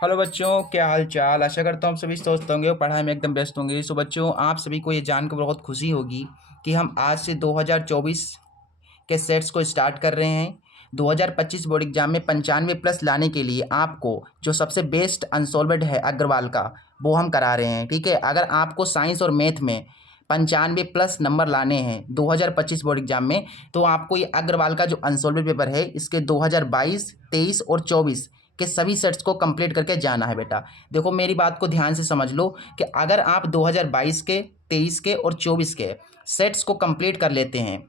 Hello बच्चों, क्या हाल चाल। आशा करता हूँ आप सभी स्वस्थ होंगे और पढ़ाई में एकदम व्यस्त होंगे। सो बच्चों, आप सभी को ये जानकर बहुत खुशी होगी कि हम आज से 2024 के सेट्स को स्टार्ट कर रहे हैं। 2025 बोर्ड एग्जाम में 95 प्लस लाने के लिए आपको जो सबसे बेस्ट अनसॉल्वड है अग्रवाल का, वो हम करा रहे हैं। ठीक है, अगर आपको साइंस और मैथ में 95 प्लस नंबर लाने हैं 2025 बोर्ड एग्जाम में, तो आपको ये अग्रवाल का जो अनसॉल्वड पेपर है इसके 2022, 23 और 24 के सभी सेट्स को कंप्लीट करके जाना है बेटा। देखो, मेरी बात को ध्यान से समझ लो कि अगर आप 2022 के, 23 के और 24 के सेट्स को कंप्लीट कर लेते हैं,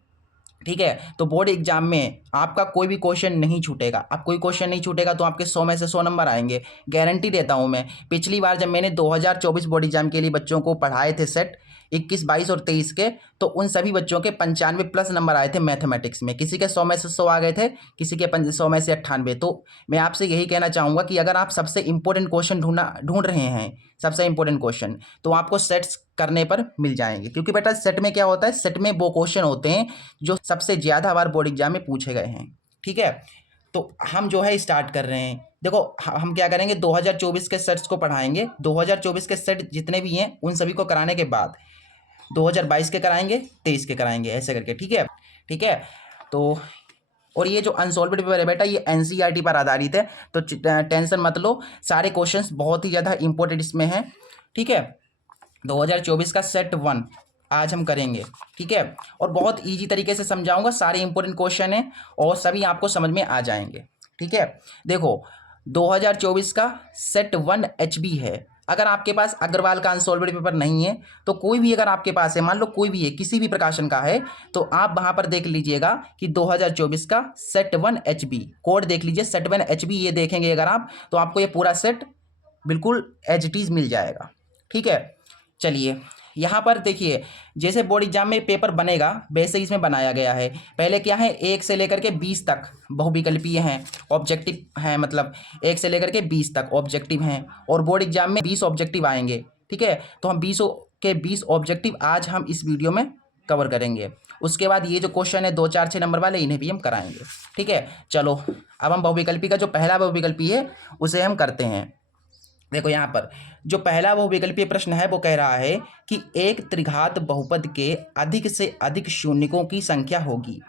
ठीक है, तो बोर्ड एग्जाम में आपका कोई भी क्वेश्चन नहीं छूटेगा। अब कोई क्वेश्चन नहीं छूटेगा तो आपके 100 में से 100 नंबर आएंगे, गारंटी देता हूं मैं। पिछली बार जब मैंने 2024 बोर्ड एग्जाम के लिए बच्चों को पढ़ाए थे सेट 21, 22 और 23 के, तो उन सभी बच्चों के 95 प्लस नंबर आए थे मैथमेटिक्स में। किसी के 100 में से 100 आ गए थे, किसी के 100 में से 98। तो मैं आपसे यही कहना चाहूँगा कि अगर आप सबसे इंपॉर्टेंट क्वेश्चन ढूंढ रहे हैं, सबसे इंपॉर्टेंट क्वेश्चन, तो आपको सेट्स करने पर मिल जाएंगे। क्योंकि बेटा सेट में क्या होता है, सेट में वो क्वेश्चन होते हैं जो सबसे ज़्यादा बार बोर्ड एग्जाम में पूछे गए हैं। ठीक है, तो हम जो है स्टार्ट कर रहे हैं। देखो, हम क्या करेंगे, 2024 के सेट्स को पढ़ाएंगे। 2024 के सेट जितने भी हैं उन सभी को कराने के बाद 2022 के कराएंगे, 23 के कराएंगे, ऐसे करके। ठीक है, ठीक है। तो और ये जो अनसॉल्वड पेपर है बेटा, ये एनसीईआरटी पर आधारित है, तो टेंशन मत लो। सारे क्वेश्चंस बहुत ही ज़्यादा इंपॉर्टेंट इसमें हैं। ठीक है, 2024 का सेट 1 आज हम करेंगे। ठीक है, और बहुत ईजी तरीके से समझाऊंगा। सारे इंपॉर्टेंट क्वेश्चन हैं और सभी आपको समझ में आ जाएंगे। ठीक है, देखो 2024 का सेट 1 एचबी है। अगर आपके पास अग्रवाल का अनसॉल्वड पेपर नहीं है तो कोई भी, अगर आपके पास है, मान लो कोई भी है, किसी भी प्रकाशन का है, तो आप वहां पर देख लीजिएगा कि 2024 का सेट 1 एचबी कोड देख लीजिए, सेट 1 एचबी। ये देखेंगे अगर आप, तो आपको ये पूरा सेट बिल्कुल एज इट इज़ मिल जाएगा। ठीक है, चलिए यहाँ पर देखिए, जैसे बोर्ड एग्जाम में पेपर बनेगा वैसे ही इसमें बनाया गया है। पहले क्या है, 1 से लेकर के 20 तक बहुविकल्पीय हैं, ऑब्जेक्टिव हैं, मतलब 1 से लेकर के 20 तक ऑब्जेक्टिव हैं, और बोर्ड एग्जाम में 20 ऑब्जेक्टिव आएंगे। ठीक है, तो हम 20 के 20 ऑब्जेक्टिव आज हम इस वीडियो में कवर करेंगे। उसके बाद ये जो क्वेश्चन है 2, 4, 6 नंबर वाले, इन्हें भी हम कराएंगे। ठीक है, चलो अब हम बहुविकल्पी का जो पहला बहुविकल्पी है उसे हम करते हैं। देखो यहाँ पर जो पहला बहुविकल्पीय प्रश्न है वो कह रहा है कि एक त्रिघात बहुपद के अधिक से अधिक शून्यकों की संख्या होगी।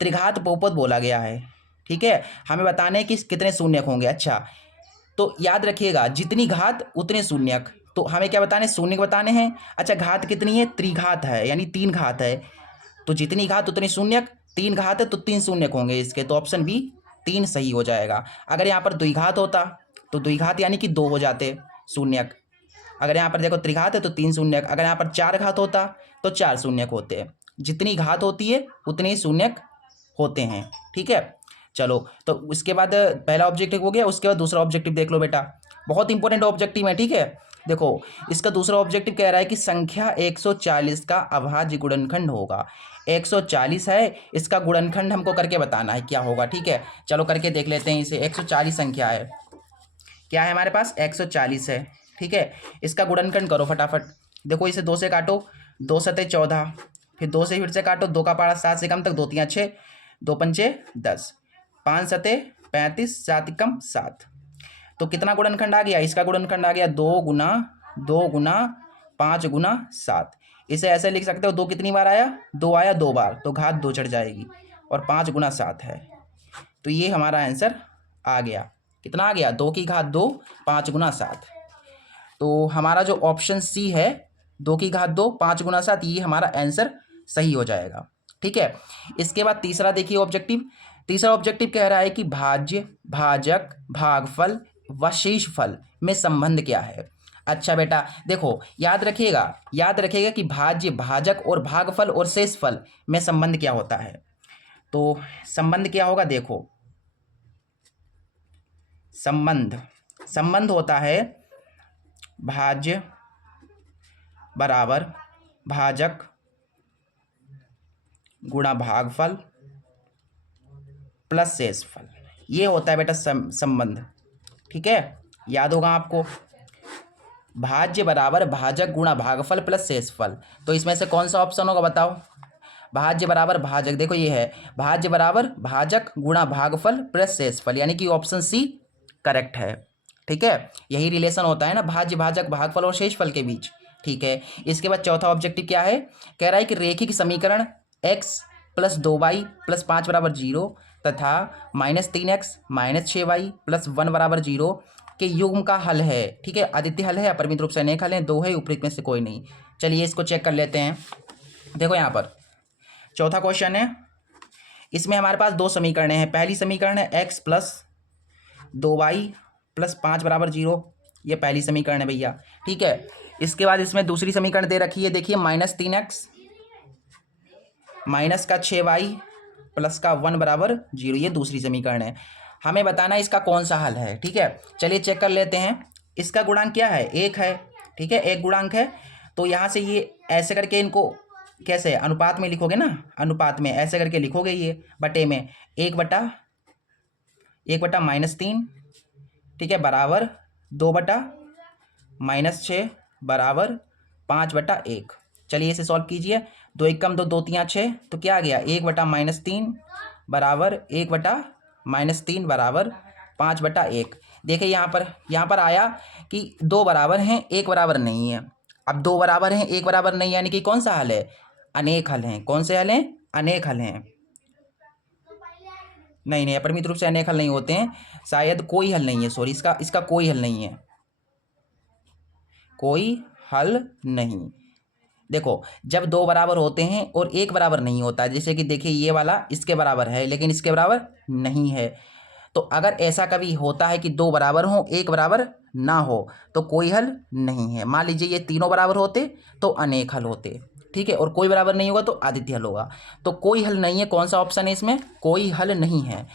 त्रिघात बहुपद बोला गया है। ठीक है, हमें बताना है कि कितने शून्यक होंगे। अच्छा, तो याद रखिएगा, जितनी घात उतने शून्यक। तो हमें क्या बताने, शून्यक बताने हैं। अच्छा, घात कितनी है, त्रिघात है, यानी 3 घात है, तो जितनी घात उतने शून्यक। 3 घात है तो 3 शून्यक होंगे इसके, तो ऑप्शन बी 3 सही हो जाएगा। अगर यहाँ पर द्विघात होता तो द्विघात यानी कि 2 हो जाते शून्यक। अगर यहाँ पर देखो त्रिघात है तो 3 शून्यक। अगर यहाँ पर 4 घात होता तो 4 शून्यक होते। जितनी घात होती है उतने ही शून्यक होते हैं। ठीक है, चलो तो उसके बाद पहला ऑब्जेक्टिव हो गया। उसके बाद दूसरा ऑब्जेक्टिव देख लो बेटा, बहुत इंपॉर्टेंट ऑब्जेक्टिव है। ठीक है, देखो इसका दूसरा ऑब्जेक्टिव कह रहा है कि संख्या 140 का अभाज्य गुणनखंड होगा। 140 है, इसका गुणनखंड हमको करके बताना है क्या होगा। ठीक है, चलो करके देख लेते हैं इसे। 140 संख्या है, क्या है हमारे पास, 140 है। ठीक है, इसका गुणनखंड करो फटाफट। देखो इसे 2 से काटो, 2 सते 14, फिर 2 से फिर से काटो, 2 का पारा 7 से कम तक, 2 तियाँ 6, 2 पंचे 10, 5 सते 35, 7 कम 7। तो कितना गुणनखंड आ गया, इसका गुणनखंड आ गया 2 गुना 5 गुना 7। इसे ऐसे लिख सकते हो, 2 कितनी बार आया, 2 आया 2 बार, तो घात 2 चढ़ जाएगी, और 5 गुना 7 है। तो ये हमारा आंसर आ गया। कितना आ गया, 2 की घात 2, 5 गुना 7। तो हमारा जो ऑप्शन सी है, 2 की घात 2, 5 गुना 7, ये हमारा आंसर सही हो जाएगा। ठीक है, इसके बाद तीसरा देखिए ऑब्जेक्टिव। तीसरा ऑब्जेक्टिव कह रहा है कि भाज्य, भाजक, भागफल व शेषफल में संबंध क्या है। अच्छा बेटा देखो, याद रखिएगा कि भाज्य, भाजक और भागफल और शेषफल में संबंध क्या होता है। तो संबंध क्या होगा, देखो संबंध होता है भाज्य बराबर भाजक गुणा भागफल प्लस शेषफल, ये होता है बेटा संबंध। ठीक है, याद होगा आपको, भाज्य बराबर भाजक गुणा भागफल प्लस शेषफल। तो इसमें से कौन सा ऑप्शन होगा बताओ, भाज्य बराबर भाजक, देखो ये है भाज्य बराबर भाजक गुणा भागफल प्लस शेषफल, यानी कि ऑप्शन सी करेक्ट है। ठीक है, यही रिलेशन होता है ना भाज्य, भाजक, भागफल और शेषफल के बीच। ठीक है, इसके बाद चौथा ऑब्जेक्टिव क्या है, कह रहा है कि रैखिक समीकरण x प्लस 2y प्लस 5 बराबर 0 तथा -3x -6y प्लस 1 बराबर 0 के युग्म का हल है। ठीक है, अद्वितीय हल है, अपरिमित रूप से अनेक हल है, दो है, उपरोक्त में से कोई नहीं। चलिए इसको चेक कर लेते हैं। देखो यहाँ पर चौथा क्वेश्चन है, इसमें हमारे पास दो समीकरण हैं। पहली समीकरण है x प्लस 2y प्लस 5 बराबर 0, ये पहली समीकरण है भैया। ठीक है, इसके बाद इसमें दूसरी समीकरण दे रखी है, देखिए -3x माइनस का 6y प्लस का 1 बराबर 0, ये दूसरी समीकरण है। हमें बताना है इसका कौन सा हल है। ठीक है, चलिए चेक कर लेते हैं। इसका गुणांक क्या है, एक है। ठीक है, एक गुणांक है, तो यहाँ से ये ऐसे करके इनको कैसे अनुपात में लिखोगे ना, अनुपात में ऐसे करके लिखोगे, ये बटे में 1/(-3), ठीक है, बराबर 2/-6 बराबर 5/1। चलिए इसे सॉल्व कीजिए। 2 1 कम 2, 2 3 6, तो क्या आ गया 1/-3 बराबर 1/-3 बराबर 5/1। देखिए यहाँ पर आया कि दो बराबर हैं, एक बराबर नहीं है। अब दो बराबर हैं, एक बराबर नहीं, यानी कि कौन सा हल है, अनेक हल हैं। कौन से हल हैं, अनेक हल हैं। नहीं, अपरिमित रूप से अनेक हल नहीं होते हैं, शायद कोई हल नहीं है, सॉरी, इसका कोई हल नहीं है, कोई हल नहीं। देखो जब दो बराबर होते हैं और एक बराबर नहीं होता, जैसे कि देखिए ये वाला इसके बराबर है लेकिन इसके बराबर नहीं है, तो अगर ऐसा कभी होता है कि दो बराबर हो एक बराबर ना हो तो कोई हल नहीं है। मान लीजिए ये तीनों बराबर होते तो अनेक हल होते। ठीक है, और कोई बराबर नहीं होगा तो अद्वितीय हल होगा। तो कोई हल नहीं है, कौन सा ऑप्शन है इसमें, कोई हल नहीं है।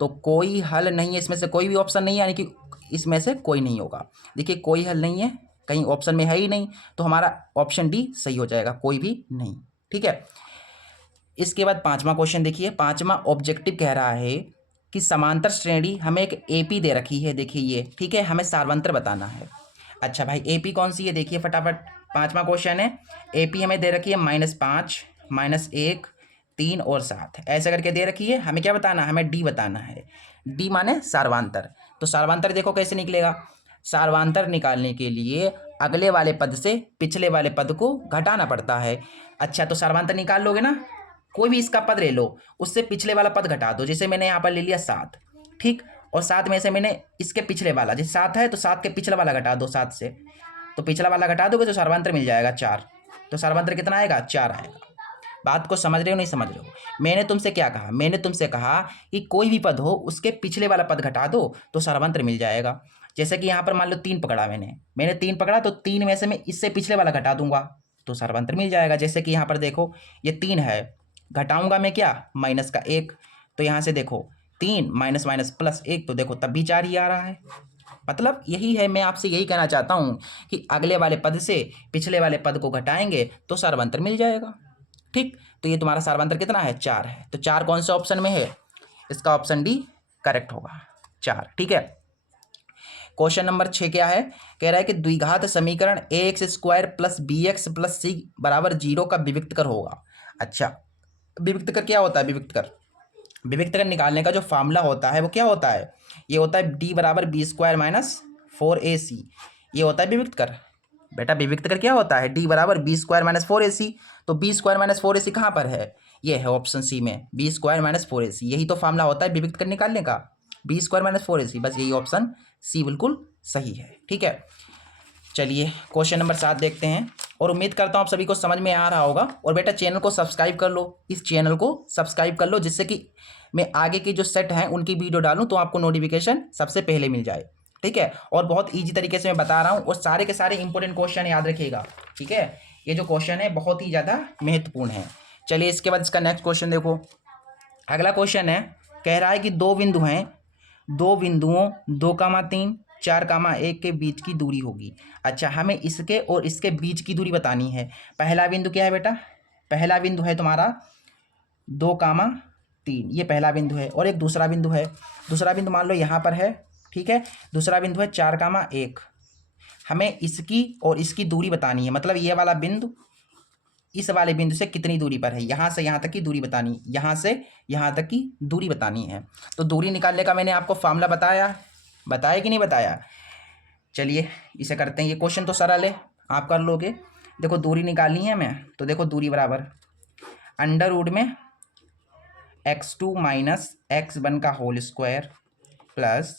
तो कोई हल नहीं है, इसमें से कोई भी ऑप्शन नहीं है, यानी कि इसमें से कोई नहीं होगा। देखिए कोई हल नहीं है, कहीं ऑप्शन में है ही नहीं, तो हमारा ऑप्शन डी सही हो जाएगा, कोई भी नहीं। ठीक है, इसके बाद पांचवा क्वेश्चन देखिए। पांचवा ऑब्जेक्टिव कह रहा है कि समांतर श्रेणी, हमें एक एपी दे रखी है, देखिए ये। ठीक है, हमें सार्वंतर बताना है। अच्छा भाई एपी कौन सी है, देखिए फटाफट। पांचवा क्वेश्चन है, एपी हमें दे रखी है -5 -1 3 और 7, ऐसे करके दे रखी है। हमें क्या बताना है, हमें डी बताना है। डी माने सार्वंतर। तो सार्वंतर देखो कैसे निकलेगा, सार्वंतर निकालने के लिए अगले वाले पद से पिछले वाले पद को घटाना पड़ता है। अच्छा तो सार्वंतर निकाल लोगे ना, कोई भी इसका पद ले लो, उससे पिछले वाला पद घटा दो। जैसे मैंने यहाँ पर ले लिया 7, ठीक, और 7 में से मैंने इसके पिछले वाला, जैसे 7 है तो 7 के पिछला वाला घटा दो 7 से, तो पिछला वाला घटा दोगे तो सार्वंतर मिल जाएगा 4। तो सार्वंतर कितना आएगा, 4 आएगा। बात को समझ रहे हो, नहीं समझ रहे हो। मैंने तुमसे क्या कहा, मैंने तुमसे कहा कि कोई भी पद हो उसके पिछले वाला पद घटा दो तो सार्वंतर मिल जाएगा। जैसे कि यहाँ पर मान लो 3 पकड़ा, मैंने 3 पकड़ा, तो 3 में से मैं इससे पिछले वाला घटा दूंगा तो सार्वंतर मिल जाएगा। जैसे कि यहाँ पर देखो ये 3 है, घटाऊंगा मैं क्या, -1, तो यहाँ से देखो 3 माइनस माइनस +1, तो देखो तब भी 4 ही आ रहा है। मतलब यही है, मैं आपसे यही कहना चाहता हूँ कि अगले वाले पद से पिछले वाले पद को घटाएंगे तो सार्वंतर मिल जाएगा। ठीक, तो ये तुम्हारा सार्वंतर कितना है, 4 है। तो 4 कौन से ऑप्शन में है, इसका ऑप्शन डी करेक्ट होगा, 4। ठीक है, क्वेश्चन नंबर 6 क्या है, कह रहा है कि द्विघात समीकरण ax² + bx + c बराबर 0 का विविक्तकर होगा। अच्छा विविक्तकर क्या होता है, विविक्तकर निकालने का जो फार्मूला होता है वो क्या होता है, ये होता है d बराबर b² - 4ac, ये होता है विविक्तकर। बेटा विविक्तकर क्या होता है, d बराबर b² - 4ac, तो b² - 4ac कहाँ पर है, ये है ऑप्शन सी में, b² - 4ac, यही तो फार्मूला होता है विविक्तकर निकालने का, b² - 4ac, बस यही ऑप्शन सी बिल्कुल सही है। ठीक है, चलिए क्वेश्चन नंबर 7 देखते हैं, और उम्मीद करता हूँ आप सभी को समझ में आ रहा होगा। और बेटा चैनल को सब्सक्राइब कर लो, इस चैनल को सब्सक्राइब कर लो, जिससे कि मैं आगे की जो सेट हैं उनकी वीडियो डालूं तो आपको नोटिफिकेशन सबसे पहले मिल जाए। ठीक है, और बहुत ईजी तरीके से मैं बता रहा हूँ, और सारे के सारे इंपॉर्टेंट क्वेश्चन याद रखिएगा। ठीक है, ये जो क्वेश्चन है बहुत ही ज़्यादा महत्वपूर्ण है। चलिए इसके बाद इसका नेक्स्ट क्वेश्चन देखो। अगला क्वेश्चन है, कह रहा है कि दो बिंदु हैं, दो बिंदुओं 2,3 4,1 के बीच की दूरी होगी। अच्छा हमें इसके और इसके बीच की दूरी बतानी है। पहला बिंदु क्या है बेटा, पहला बिंदु है तुम्हारा 2,3, ये पहला बिंदु है, और एक दूसरा बिंदु है, दूसरा बिंदु मान लो यहाँ पर है। ठीक है, दूसरा बिंदु है 4,1। हमें इसकी और इसकी दूरी बतानी है, मतलब ये वाला बिंदु इस वाले बिंदु से कितनी दूरी पर है, यहाँ से यहाँ तक की दूरी बतानी, यहाँ से यहाँ तक की दूरी बतानी है। तो दूरी निकालने का मैंने आपको फार्मूला बताया कि नहीं बताया, चलिए इसे करते हैं, ये क्वेश्चन तो सरल है, आप कर लोगे। देखो दूरी निकालनी है हमें, तो देखो दूरी बराबर अंडर रूट में x2 माइनस x1 का whole square plus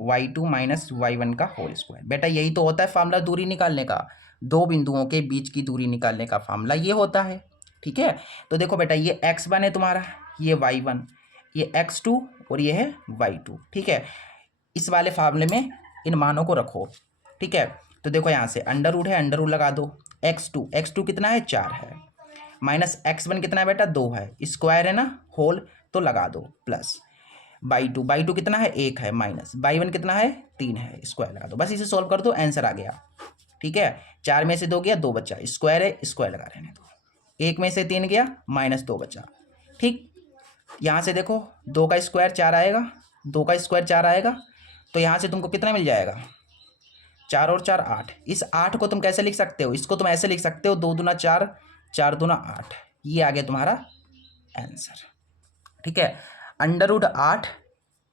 y2 minus y1 का होल स्क्वायर। बेटा यही तो होता है फार्मूला दूरी निकालने का, दो बिंदुओं के बीच की दूरी निकालने का फार्मूला ये होता है। ठीक है, तो देखो बेटा ये x1 है तुम्हारा, ये y1, ये x2 और ये है y2। ठीक है, इस वाले फार्मूले में इन मानों को रखो। ठीक है, तो देखो यहाँ से अंडर रूट है, अंडर रूट लगा दो, x2 कितना है 4 है, माइनस x1 कितना है बेटा 2 है, स्क्वायर है ना होल तो लगा दो, प्लस बाई टू कितना है 1 है, माइनस y1 कितना है 3 है, स्क्वायर लगा दो। बस इसे सॉल्व कर दो, आंसर आ गया। ठीक है, 4 में से 2 गया 2 बचा, स्क्वायर है स्क्वायर लगा रहने दो, 1 में से 3 गया माइनस 2 बचा। ठीक, यहाँ से देखो 2 का स्क्वायर 4 आएगा, 2 का स्क्वायर 4 आएगा, तो यहाँ से तुमको कितना मिल जाएगा 4 और 4 8। इस 8 को तुम कैसे लिख सकते हो, इसको तुम ऐसे लिख सकते हो 2 दूना 4, 4 दूना 8, ये आ गया तुम्हारा आंसर। ठीक है, अंडर रूट 8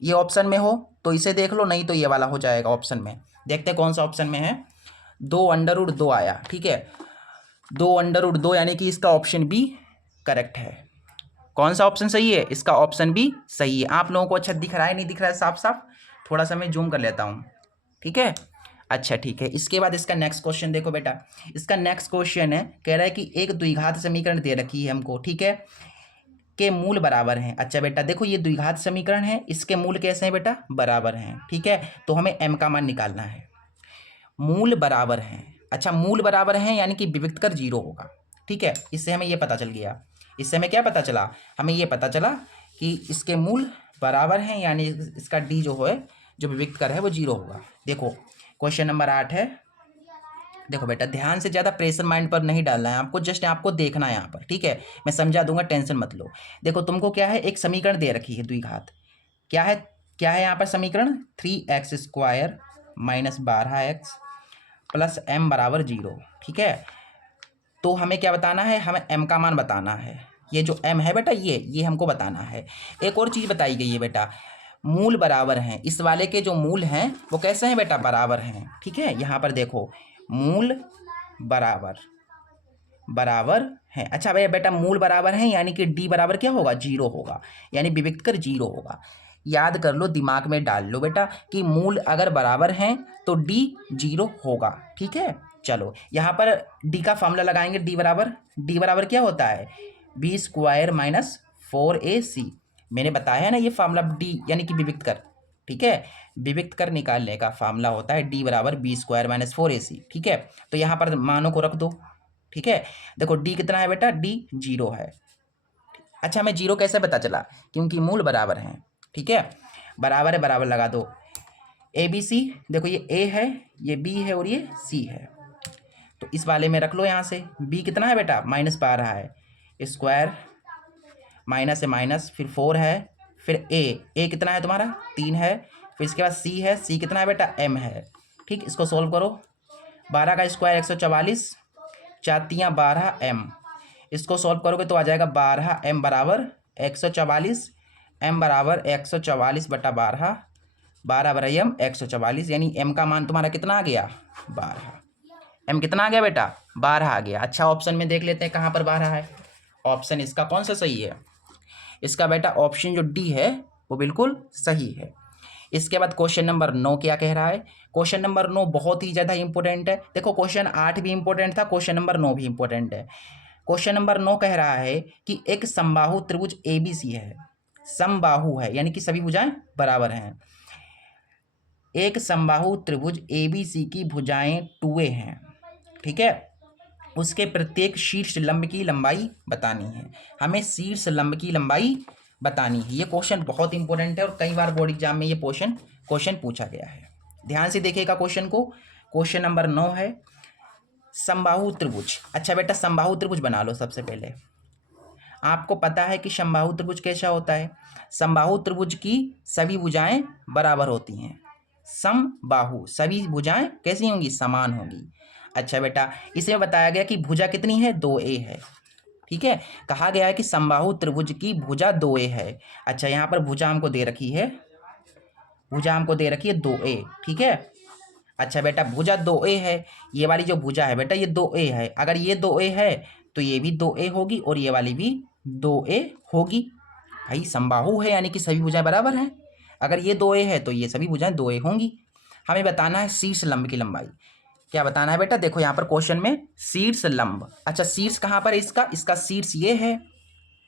ये ऑप्शन में हो तो इसे देख लो, नहीं तो ये वाला हो जाएगा ऑप्शन में। देखते हैं कौन सा ऑप्शन में है, 2 अंडर रूट 2 आया। ठीक है, 2 अंडर रूट 2 यानी कि इसका ऑप्शन बी करेक्ट है। कौन सा ऑप्शन सही है, इसका ऑप्शन बी सही है। आप लोगों को अच्छा दिख रहा है नहीं दिख रहा है साफ साफ, थोड़ा सा मैं जूम कर लेता हूँ। ठीक है, अच्छा ठीक है, इसके बाद इसका नेक्स्ट क्वेश्चन देखो बेटा, इसका नेक्स्ट क्वेश्चन है, कह रहा है कि एक द्विघात समीकरण दे रखी है हमको, ठीक है, के मूल बराबर हैं। अच्छा बेटा देखो ये द्विघात समीकरण है, इसके मूल कैसे हैं बेटा बराबर हैं। ठीक है, तो हमें m का मान निकालना है, मूल बराबर हैं। अच्छा मूल बराबर हैं यानी कि विविक्त कर 0 होगा। ठीक है, इससे हमें ये पता चल गया, इससे हमें क्या पता चला, हमें ये पता चला कि इसके मूल बराबर हैं यानी इसका d जो है जो विविक्त कर है वो 0 होगा। देखो क्वेश्चन नंबर 8 है, देखो बेटा ध्यान से, ज़्यादा प्रेशर माइंड पर नहीं डालना है आपको, जस्ट आपको देखना है यहाँ पर। ठीक है, मैं समझा दूंगा, टेंशन मत लो। देखो तुमको क्या है, एक समीकरण दे रखी है द्विघात, क्या है यहाँ पर समीकरण 3x² minus 12x plus m बराबर 0। ठीक है, तो हमें क्या बताना है, हमें m का मान बताना है। ये जो m है बेटा ये हमको बताना है। एक और चीज़ बताई गई है बेटा, मूल बराबर हैं, इस वाले के जो मूल हैं वो कैसे हैं बेटा बराबर हैं। ठीक है, यहाँ पर देखो मूल बराबर हैं। अच्छा भैया बेटा मूल बराबर हैं यानी कि d बराबर क्या होगा 0 होगा, यानी विविक्त कर 0 होगा। याद कर लो, दिमाग में डाल लो बेटा कि मूल अगर बराबर हैं तो d 0 होगा। ठीक है, चलो यहाँ पर d का फॉर्मूला लगाएंगे, d बराबर क्या होता है b² माइनस 4ac। मैंने बताया है ना ये फार्मूला d यानी कि विविक्त कर। ठीक है, विविक्त कर निकालने का फार्मूला होता है d बराबर b² माइनस 4ac। ठीक है, तो यहाँ पर मानों को रख दो। ठीक है, देखो d कितना है बेटा, d 0 है। अच्छा हमें 0 कैसे पता चला, क्योंकि मूल बराबर हैं। ठीक है, बराबर है बराबर लगा दो, ABC, देखो ये a है, ये b है और ये c है, तो इस वाले में रख लो। यहाँ से b कितना है बेटा माइनस 12 है, स्क्वायर माइनस है माइनस, फिर 4 है, फिर a कितना है तुम्हारा 3 है, फिर इसके बाद c है, c कितना है बेटा m है। ठीक, इसको सोल्व करो, 12 का स्क्वायर 144, 4 तियाँ 12m, इसको सॉल्व करोगे तो आ जाएगा 12m बराबर 144, m बराबर 144 बटा 12, 12 बराबर m 144, यानी m का मान तुम्हारा कितना आ गया 12। m कितना आ गया बेटा 12 आ गया। अच्छा ऑप्शन में देख लेते हैं कहाँ पर 12 है, ऑप्शन इसका कौन सा सही है, इसका बेटा ऑप्शन जो डी है वो बिल्कुल सही है। इसके बाद क्वेश्चन नंबर 9 क्या कह रहा है, क्वेश्चन नंबर 9 बहुत ही ज़्यादा इंपॉर्टेंट है। देखो क्वेश्चन 8 भी इंपॉर्टेंट था, क्वेश्चन नंबर 9 भी इंपॉर्टेंट है। क्वेश्चन नंबर 9 कह रहा है कि एक समबाहु त्रिभुज ABC है, समबाहु है यानी कि सभी भुजाएं बराबर हैं। एक समबाहु त्रिभुज ABC की भुजाएं 2a हैं। ठीक है, उसके प्रत्येक शीर्ष लंब की लंबाई बतानी है, हमें शीर्ष लंब की लंबाई बतानी है। ये क्वेश्चन बहुत इंपॉर्टेंट है और कई बार बोर्ड एग्जाम में ये क्वेश्चन पूछा गया है। ध्यान से देखिएगा क्वेश्चन को, क्वेश्चन नंबर 9 है समबाहु त्रिभुज। अच्छा बेटा समबाहु त्रिभुज बना लो। सबसे पहले आपको पता है कि समबाहु त्रिभुज कैसा होता है, समबाहु त्रिभुज की सभी भुजाएं बराबर होती हैं, समबाहु सभी भुजाएं कैसी होंगी समान होंगी। अच्छा बेटा इसमें बताया गया कि भुजा कितनी है 2a है। ठीक है, कहा गया है कि समबाहु त्रिभुज की भुजा 2a है। अच्छा यहाँ पर भुजा हमको दे रखी है 2a। ठीक है, अच्छा बेटा भुजा 2a है, ये वाली जो भुजा है बेटा ये 2a है, अगर ये 2a है तो ये भी 2a होगी और ये वाली भी 2a होगी। भाई समबाहु है यानी कि सभी भुजाएं बराबर हैं, अगर ये 2a है तो ये सभी भुजाएं 2a होंगी। हमें बताना है शीर्ष लंब की लंबाई। क्या बताना है बेटा, देखो यहाँ पर क्वेश्चन में शीर्ष लंब। अच्छा शीर्ष कहाँ पर है इसका शीर्ष ये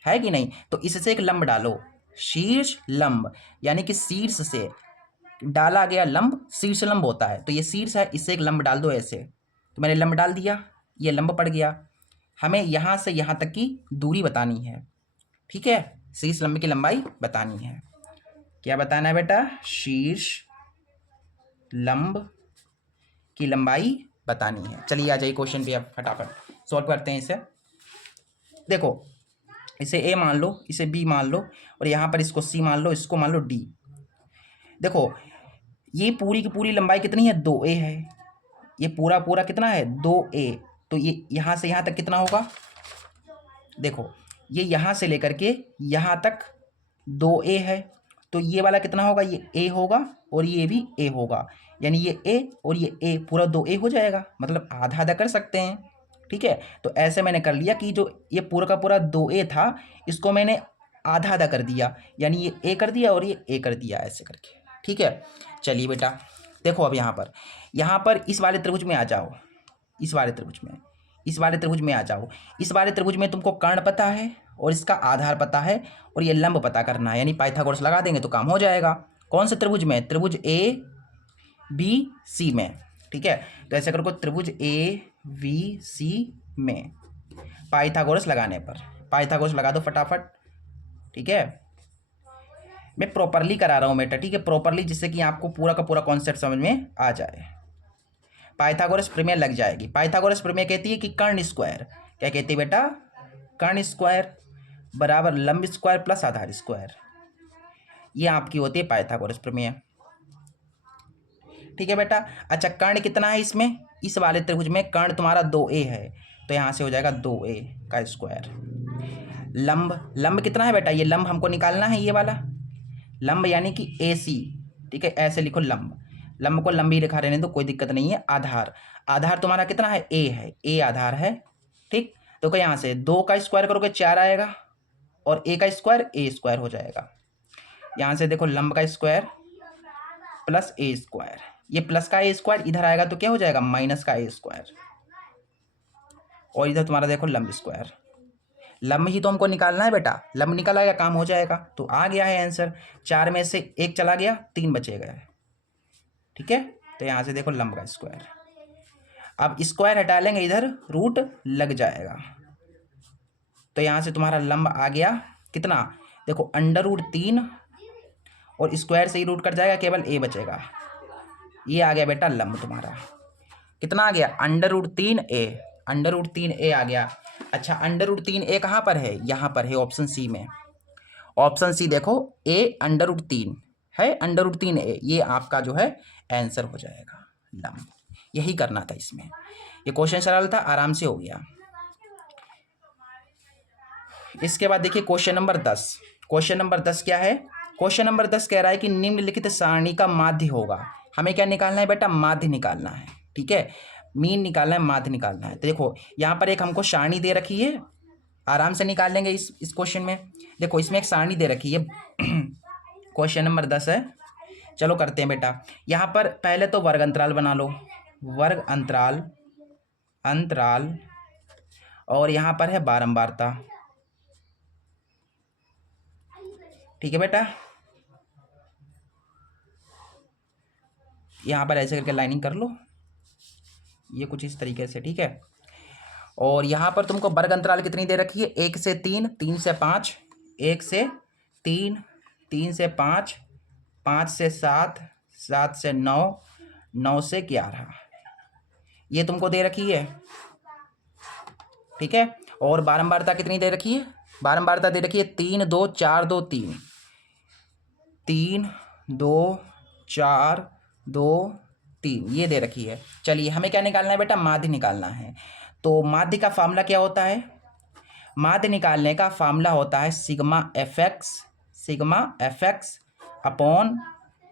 है कि नहीं, तो इससे एक लंब डालो, शीर्ष लंब यानी कि शीर्ष से डाला गया लंब शीर्ष लंब होता है, तो ये शीर्ष है, इससे एक लंब डाल दो ऐसे, तो मैंने लंब डाल दिया, ये लंब पड़ गया। हमें यहाँ से यहाँ तक की दूरी बतानी है, ठीक है, शीर्ष लंब की लंबाई बतानी है। क्या बताना है बेटा, शीर्ष लंब की लंबाई बतानी है। चलिए आ जाइए क्वेश्चन पे, अब फटाफट सॉल्व करते हैं इसे। देखो इसे ए मान लो, इसे बी मान लो, और यहाँ पर इसको सी मान लो, इसको मान लो डी। देखो ये पूरी की पूरी लंबाई कितनी है, 2a है, ये पूरा पूरा कितना है 2a, तो ये यहाँ से यहाँ तक कितना होगा, देखो ये यहाँ से लेकर के यहाँ तक 2a है, तो ये वाला कितना होगा, ये a होगा और ये भी a होगा, यानी ये a और ये a पूरा 2a हो जाएगा, मतलब आधा आधा कर सकते हैं, ठीक है। तो ऐसे मैंने कर लिया कि जो ये पूरा का पूरा 2a था इसको मैंने आधा आधा कर दिया, यानी ये a कर दिया और ये a कर दिया, ऐसे करके, ठीक है। चलिए बेटा देखो अब यहाँ पर इस वाले त्रिभुज में आ जाओ, इस वाले त्रिभुज में आ जाओ। इस वाले त्रिभुज में तुमको कर्ण पता है और इसका आधार पता है और ये लंब पता करना है, यानी पाइथागोरस लगा देंगे तो काम हो जाएगा। कौन से त्रिभुज में, त्रिभुज ए बी सी में, ठीक है। तो ऐसे करो त्रिभुज ए बी सी में पाइथागोरस लगाने पर, पाइथागोरस लगा दो फटाफट, ठीक है। मैं प्रॉपरली करा रहा हूँ बेटा, ठीक है, प्रॉपरली, जिससे कि आपको पूरा का पूरा कॉन्सेप्ट समझ में आ जाए। पाइथागोरस प्रमेय लग जाएगी। पाइथागोरस प्रमेय कहती है कि कर्ण स्क्वायर, क्या कहती है बेटा, कर्ण स्क्वायर बराबर लंब स्क्वायर प्लस आधार स्क्वायर, ये आपकी होती है पाइथागोरस प्रमेय, ठीक है बेटा। अच्छा कर्ण कितना है इसमें, इस वाले त्रिभुज में कर्ण तुम्हारा 2a है, तो यहाँ से हो जाएगा 2a का स्क्वायर। लंब कितना है बेटा, ये लंब हमको निकालना है, ये वाला लंब यानी कि AC, ठीक है, ऐसे लिखो लंब को लंबी रेखा रहने दो, कोई दिक्कत नहीं है। आधार तुम्हारा कितना है, A है, A आधार है, ठीक। तो क्या यहाँ से 2 का स्क्वायर करोगे 4 आएगा और A का स्क्वायर A स्क्वायर हो जाएगा। यहाँ से देखो लंब का स्क्वायर प्लस A स्क्वायर, ये प्लस का A स्क्वायर इधर आएगा तो क्या हो जाएगा, माइनस का A स्क्वायर, और इधर तुम्हारा देखो लंब स्क्वायर। लंब ही तो हमको निकालना है बेटा, लंब निकाला गया काम हो जाएगा, तो आ गया है आंसर। 4 में से 1 चला गया, 3 बचेगा, ठीक है। तो यहाँ से देखो लंब का स्क्वायर, अब स्क्वायर हटा लेंगे इधर रूट लग जाएगा, तो यहाँ से तुम्हारा लंब आ गया कितना, देखो √3 और स्क्वायर से ही रूट कट जाएगा, केवल a बचेगा, ये आ गया बेटा लंब तुम्हारा, कितना आ गया, √3a, √3a आ गया। अच्छा √3a कहाँ पर है, यहाँ पर है ऑप्शन सी में, ऑप्शन सी देखो a √3 है, √3a, ये आपका जो है आंसर हो जाएगा लंब, यही करना था इसमें। ये क्वेश्चन सरल था, आराम से हो गया। इसके बाद देखिए क्वेश्चन नंबर 10। क्वेश्चन नंबर 10 क्या है, क्वेश्चन नंबर 10 कह रहा है कि निम्नलिखित सारणी का माध्य होगा। हमें क्या निकालना है बेटा, माध्य निकालना है, ठीक है, मीन निकालना है, माध्य निकालना है। तो देखो यहाँ पर एक हमको सारणी दे रखी है, आराम से निकाल लेंगे इस क्वेश्चन में। देखो इसमें एक सारणी दे रखी है क्वेश्चन नंबर 10 है, चलो करते हैं बेटा। यहाँ पर पहले तो वर्ग अंतराल बना लो, वर्ग अंतराल, और यहाँ पर है बारंबारता, ठीक है बेटा। यहाँ पर ऐसे करके लाइनिंग कर लो, ये कुछ इस तरीके से, ठीक है। और यहाँ पर तुमको वर्ग अंतराल कितनी दे रखी है, 1 से 3, 3 से 5, 1 से 3, 3 से 5, 5 से 7, 7 से 9, 9 से 11, ये तुमको दे रखी है, ठीक है। और बारंबारता कितनी दे रखी है, बारंबारता दे रखी है 3 2 4 2 3, 3 2 4 2 3, ये दे रखी है। चलिए हमें क्या निकालना है बेटा, माध्य निकालना है। तो माध्य का फार्मूला क्या होता है, माध्य निकालने का फार्मूला होता है sigma F x upon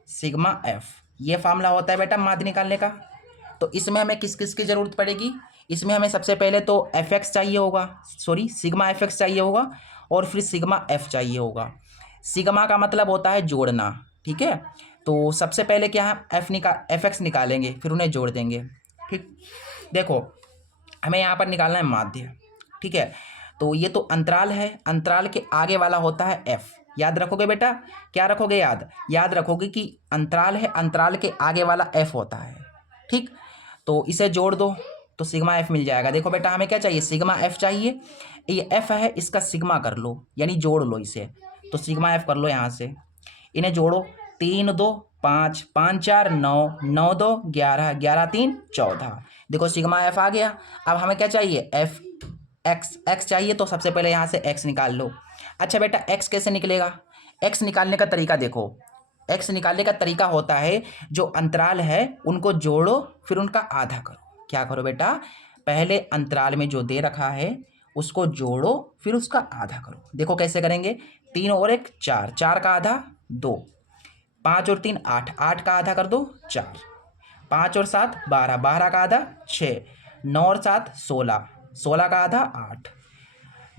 sigma F, ये फार्मूला होता है बेटा माध्य निकालने का। तो इसमें हमें किस किस की ज़रूरत पड़ेगी, इसमें हमें सबसे पहले तो एफ एक्स चाहिए होगा, सॉरी सिग्मा एफ एक्स चाहिए होगा, और फिर सिग्मा एफ चाहिए होगा। सिग्मा का मतलब होता है जोड़ना, ठीक है। तो सबसे पहले क्या हम एफ एक्स निकालेंगे, फिर उन्हें जोड़ देंगे, ठीक। देखो हमें यहाँ पर निकालना है माध्य, ठीक है। तो ये तो अंतराल है, अंतराल के आगे वाला होता है एफ। याद रखोगे बेटा, क्या रखोगे, याद रखोगे कि अंतराल है, अंतराल के आगे वाला एफ होता है, ठीक। तो इसे जोड़ दो तो सिग्मा एफ मिल जाएगा। देखो बेटा हमें क्या चाहिए, सिग्मा एफ चाहिए। ये एफ है, इसका सिग्मा कर लो, यानी जोड़ लो इसे। तो सिग्मा एफ कर लो यहाँ से, इन्हें जोड़ो। 3 2 5, 5 4 9, 9 2 11, 11 3 14। देखो सिग्मा एफ आ गया। अब हमें क्या चाहिए, एफ एक्स चाहिए। तो सबसे पहले यहाँ से एक्स निकाल लो। अच्छा बेटा एक्स कैसे निकलेगा, एक्स निकालने का तरीका देखो। एक्स निकालने का तरीका होता है, जो अंतराल है उनको जोड़ो, फिर उनका आधा करो। क्या करो बेटा, पहले अंतराल में जो दे रखा है उसको जोड़ो, फिर उसका आधा करो। देखो कैसे करेंगे, 3 और 1 4, 4 का आधा 2, 5 और 3 8, 8 का आधा कर दो 4, 5 और 7 12, 12 का आधा 6, 9 और 7 16, 16 का आधा 8,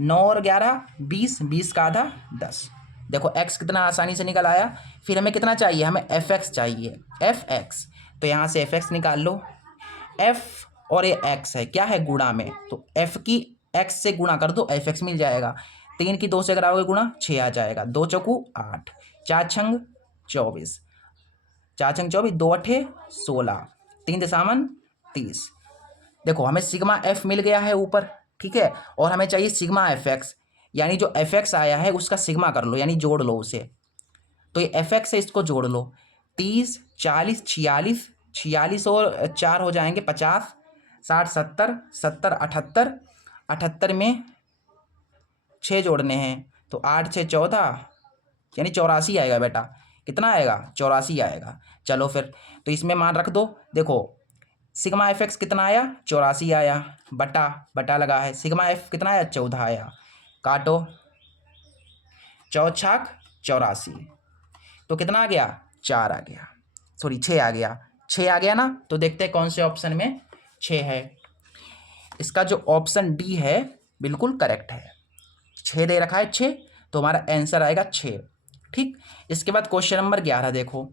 9 और 11 20, 20 का आधा 10। देखो x कितना आसानी से निकल आया। फिर हमें कितना चाहिए, हमें एफ एक्स चाहिए, एफ एक्स। तो यहाँ से एफ एक्स निकाल लो। f और ये x है, क्या है, गुणा में, तो f की x से गुणा कर दो, एफ एक्स मिल जाएगा। 3 की 2 से कराओगे गुणा, 6 आ जाएगा। 2 चौकू 8, 4 छंग 24, 4 छंग 24, 2 अठे 16, 3 दशामन 30। देखो हमें सिग्मा एफ मिल गया है ऊपर, ठीक है। और हमें चाहिए सिग्मा एफ एक्स, यानी जो एफ एक्स आया है उसका सिग्मा कर लो, यानी जोड़ लो उसे। तो ये एफ एक्स है, इसको जोड़ लो। 30 40 46, 46 और 4 हो जाएंगे 50, 60 70, 70 78, 78 में 6 जोड़ने हैं, तो 8 6 14, यानी 84 आएगा बेटा। कितना आएगा, 84 आएगा। चलो फिर, तो इसमें मान रख दो। देखो सिग्मा एफ एक्स कितना आया, 84 आया, बटा बटा लगा है। सिग्मा एफ कितना आया, 14 आया। काटो, 4 84, तो कितना आ गया, 4 आ गया, सॉरी 6 आ गया। 6 आ गया ना, तो देखते हैं कौन से ऑप्शन में 6 है। इसका जो ऑप्शन डी है बिल्कुल करेक्ट है। 6 दे रखा है, 6, तो हमारा आंसर आएगा 6, ठीक। इसके बाद क्वेश्चन नंबर 11 देखो।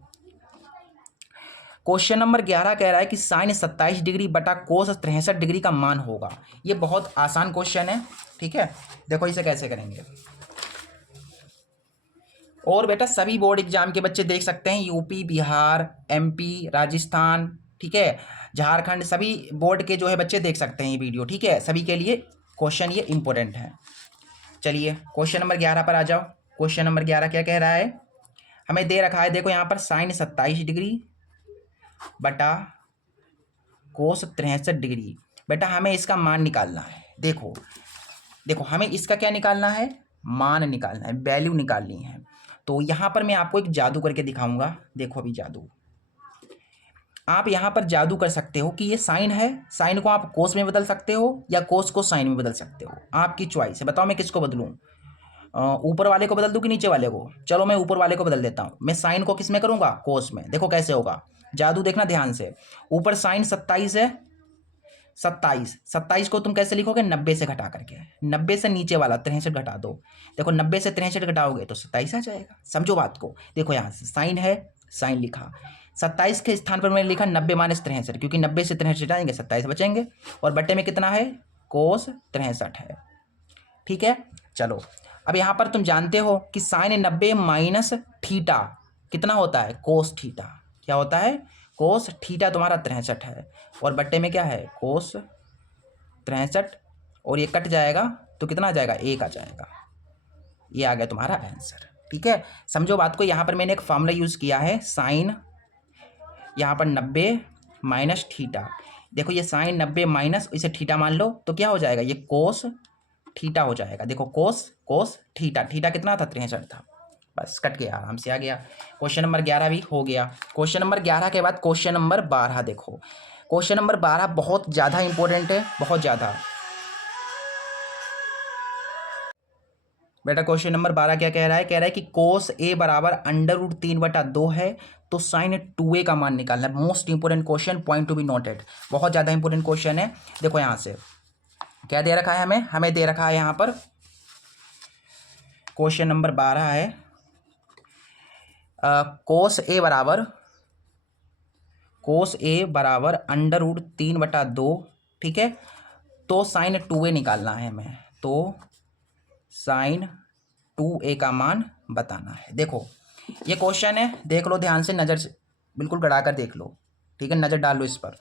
क्वेश्चन नंबर 11 कह रहा है कि साइन 27 डिग्री बटा कोस 63 डिग्री का मान होगा। ये बहुत आसान क्वेश्चन है, ठीक है। देखो इसे कैसे करेंगे। और बेटा सभी बोर्ड एग्जाम के बच्चे देख सकते हैं, यूपी बिहार एमपी राजस्थान, ठीक है, झारखंड, सभी बोर्ड के जो है बच्चे देख सकते हैं ये वीडियो, ठीक है। सभी के लिए क्वेश्चन ये इंपॉर्टेंट है। चलिए क्वेश्चन नंबर 11 पर आ जाओ। क्वेश्चन नंबर 11 क्या कह रहा है, हमें दे रखा है, देखो यहाँ पर साइन 27 डिग्री बटा कोस 63 डिग्री। बेटा हमें इसका मान निकालना है। देखो देखो हमें इसका क्या निकालना है, मान निकालना है, वैल्यू निकालनी है। तो यहाँ पर मैं आपको एक जादू करके दिखाऊंगा। देखो अभी जादू, आप यहाँ पर जादू कर सकते हो कि ये साइन है, साइन को आप कोस में बदल सकते हो या कोस को साइन में बदल सकते हो, आपकी चॉइस है। बताओ मैं किसको बदलूँ, ऊपर वाले को बदल दूँ कि नीचे वाले को। चलो मैं ऊपर वाले को बदल देता हूँ। मैं साइन को किस में करूँगा, कोस में। देखो कैसे होगा, जादू देखना ध्यान से। ऊपर साइन 27 है, 27 को तुम कैसे लिखोगे, 90 से घटा करके। 90 से नीचे वाला 63 घटा दो। देखो 90 से 63 घटाओगे तो 27 आ जाएगा। समझो बात को। देखो यहाँ से साइन है, साइन लिखा, 27 के स्थान पर मैंने लिखा 90 माइनस 63, क्योंकि 90 से 63 हटाएंगे 27 बचेंगे। और बट्टे में कितना है, कोस 63 है, ठीक है। चलो अब यहाँ पर तुम जानते हो कि साइन 90 माइनस थीटा कितना होता है, कोस थीटा। क्या होता है, कोस थीटा तुम्हारा 63 है। और बट्टे में क्या है, कोस 63, और ये कट जाएगा तो कितना आ जाएगा, 1 आ जाएगा। ये आ गया तुम्हारा आंसर, ठीक है। समझो बात को। यहाँ पर मैंने एक फॉर्मूला यूज़ किया है, साइन यहाँ पर 90 माइनस थीटा। देखो ये साइन 90 माइनस, इसे थीटा मान लो तो क्या हो जाएगा, ये कोस थीटा हो जाएगा। देखो कोस कोस थीटा, थीटा कितना था, 63 था। बस कट गया, आराम से आ गया। क्वेश्चन नंबर 11 भी हो गया। क्वेश्चन नंबर 11 के बाद क्वेश्चन नंबर 12 देखो। क्वेश्चन नंबर 12 बहुत ज़्यादा इंपॉर्टेंट है, बहुत ज़्यादा। बेटा क्वेश्चन नंबर 12 क्या कह रहा है, कह रहा है कि कोस ए बराबर अंडर रूट 3/2 है, तो साइन 2a का मान निकालना है। Most important question, point to be noted, बहुत ज़्यादा इंपोर्टेंट क्वेश्चन है। देखो यहाँ से क्या दे रखा है हमें दे रखा है यहाँ पर क्वेश्चन नंबर 12 है कोस ए बराबर √3/2, ठीक है। तो साइन 2a निकालना है हमें, तो साइन 2a का मान बताना है। देखो ये क्वेश्चन है, देख लो ध्यान से, नज़र से बिल्कुल गड़ा कर देख लो, ठीक है, नज़र डाल लो इस पर।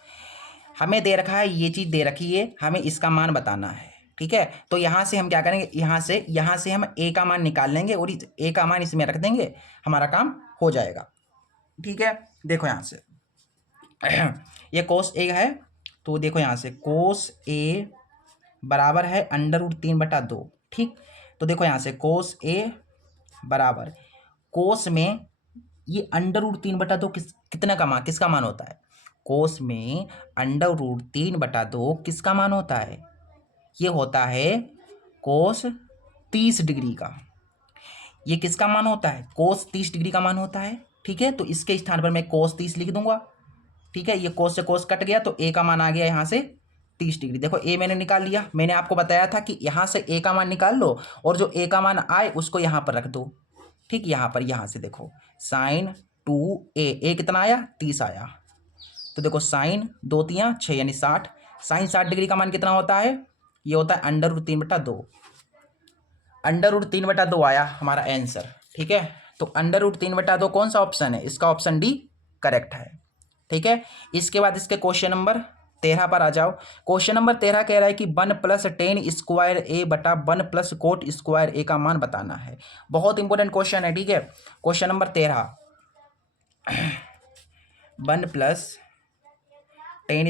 हमें दे रखा है, ये चीज़ दे रखी है, हमें इसका मान बताना है, ठीक है। तो यहाँ से हम क्या करेंगे, यहाँ से हम a का मान निकाल लेंगे और इस a का मान इसमें रख देंगे, हमारा काम हो जाएगा, ठीक है। देखो यहाँ से ये कोस ए है, तो देखो यहाँ से कोस ए बराबर है √3/2, ठीक। तो देखो यहाँ से कोस ए बराबर, कोस में ये √3/2 कितना का मान, किसका मान होता है? कोस में √3/2 किसका मान होता है? ये होता है कोस 30 डिग्री का। ये किसका मान होता है? कोस 30 डिग्री का मान होता है, ठीक है। तो इसके स्थान पर मैं कोस 30 लिख दूंगा, ठीक है। ये कोस से कोस कट गया, तो ए का मान आ गया यहाँ से 30 डिग्री। देखो ए मैंने निकाल लिया, मैंने आपको बताया था कि यहाँ से ए का मान निकाल लो और जो ए का मान आए उसको यहाँ पर रख दो, ठीक। यहाँ से देखो साइन 2a कितना आया? 30 आया। तो देखो साइन 2 × 6 यानी 60, साइन 60 डिग्री का मान कितना होता है? ये होता है √3/2, √3/2 आया हमारा आंसर, ठीक है। तो √3/2 कौन सा ऑप्शन है? इसका ऑप्शन डी करेक्ट है, ठीक है। इसके बाद इसके क्वेश्चन नंबर 13 पर आ जाओ। क्वेश्चन नंबर 13 कह रहा है कि 1 + tan² a / 1 + cot² a का मान बताना है। बहुत इंपॉर्टेंट क्वेश्चन है, ठीक है। Question number 13, 1 + tan² a /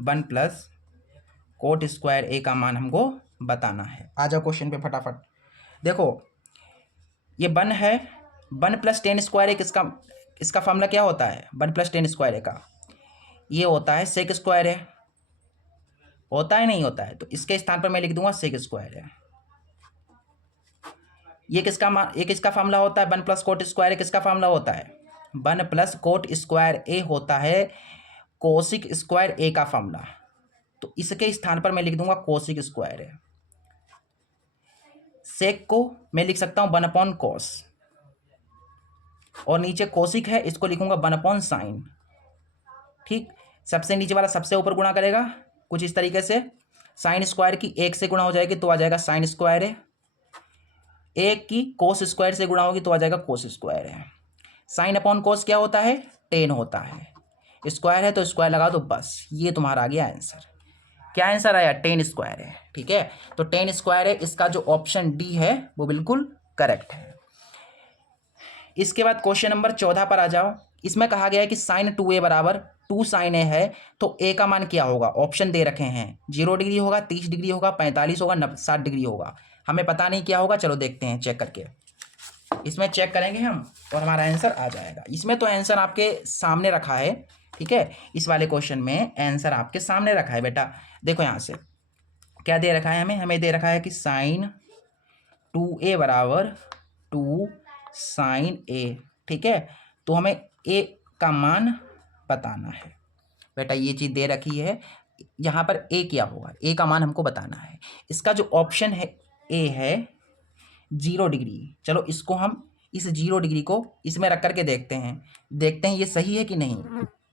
1 + cot² a का मान हमको बताना है। आ जाओ क्वेश्चन पे फटाफट। देखो ये 1 है, 1 + tan² a इसका फॉर्मूला क्या होता है? 1 + tan² a का ये होता है sec² a, होता है नहीं होता है? तो इसके स्थान पर मैं लिख दूंगा sec² a। ये किसका फॉर्मूला होता है? 1 + cot² a किसका फॉर्मूला होता है? 1 + cot² a होता है cosec² a का फॉर्मूला। तो इसके स्थान पर मैं लिख दूंगा cosec² a। सेक को मैं लिख सकता हूं 1/cos, और नीचे कोसिक है, इसको लिखूंगा 1/sin, ठीक। सबसे नीचे वाला सबसे ऊपर गुणा करेगा कुछ इस तरीके से, sin² की 1 से गुणा हो जाएगी तो आ जाएगा sin² a, 1 की cos² से गुणा होगी तो आ जाएगा cos² a। sin/cos क्या होता है? tan होता है, स्क्वायर है तो स्क्वायर लगा दो, बस ये तुम्हारा आ गया आंसर। क्या आंसर आया? tan² है, ठीक है। तो tan² है, इसका जो ऑप्शन डी है वो बिल्कुल करेक्ट है। इसके बाद क्वेश्चन नंबर 14 पर आ जाओ। इसमें कहा गया है कि साइन 2a बराबर 2 sin a है, तो a का मान क्या होगा? ऑप्शन दे रखे हैं, 0 डिग्री होगा, 30 डिग्री होगा, 45 होगा, 60 डिग्री होगा। हमें पता नहीं क्या होगा, चलो देखते हैं चेक करके। इसमें चेक करेंगे हम और हमारा आंसर आ जाएगा। इसमें तो आंसर आपके सामने रखा है, ठीक है। इस वाले क्वेश्चन में आंसर आपके सामने रखा है बेटा। देखो यहाँ से क्या दे रखा है हमें दे रखा है कि साइन 2a बराबर 2 sin a, ठीक है। तो हमें a का मान बताना है बेटा, ये चीज़ दे रखी है। यहाँ पर a क्या होगा? a का मान हमको बताना है। इसका जो ऑप्शन है a है 0 डिग्री। चलो इसको हम इस 0 डिग्री को इसमें रख करके देखते हैं ये सही है कि नहीं,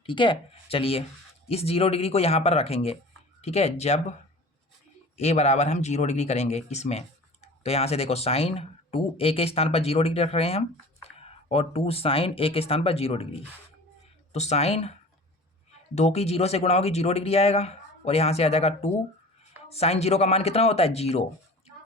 ठीक है। चलिए इस 0 डिग्री को यहाँ पर रखेंगे, ठीक है। जब a बराबर हम 0 डिग्री करेंगे इसमें, तो यहाँ से देखो साइन 2a के स्थान पर 0 डिग्री रख रहे हैं हम, और 2 sin a के स्थान पर 0 डिग्री। तो साइन 2 की 0 से गुणा होगी, 0 डिग्री आएगा, और यहाँ से आ जाएगा 2 sin 0 का मान कितना होता है? 0।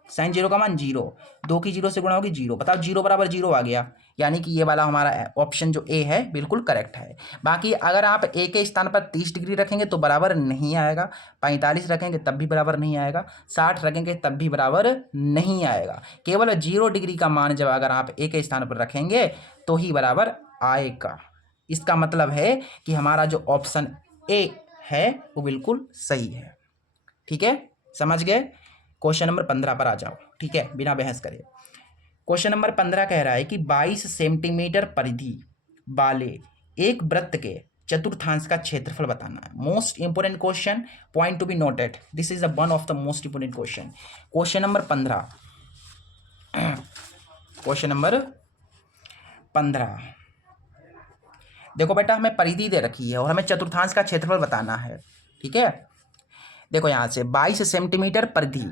sin 0 का मान 0, 2 की 0 से गुणा होगी 0। बताओ 0 बराबर 0 आ गया, यानी कि ये वाला हमारा ऑप्शन जो ए है बिल्कुल करेक्ट है। बाकी अगर आप ए के स्थान पर 30 डिग्री रखेंगे तो बराबर नहीं आएगा, 45 रखेंगे तब भी बराबर नहीं आएगा, 60 रखेंगे तब भी बराबर नहीं आएगा। केवल 0 डिग्री का मान जब अगर आप ए के स्थान पर रखेंगे तो ही बराबर आएगा। इसका मतलब है कि हमारा जो ऑप्शन ए है वो बिल्कुल सही है, ठीक है। समझ गए? क्वेश्चन नंबर 15 पर आ जाओ, ठीक है, बिना बहस करे। क्वेश्चन नंबर 15 कह रहा है कि 22 सेंटीमीटर परिधि वाले एक वृत्त के चतुर्थांश का क्षेत्रफल बताना है। Most important question, point to be noted, this is one of the most important question. Question number 15, question number 15, देखो बेटा हमें परिधि दे रखी है और हमें चतुर्थांश का क्षेत्रफल बताना है। ठीक है, देखो यहाँ से 22 सेंटीमीटर परिधि,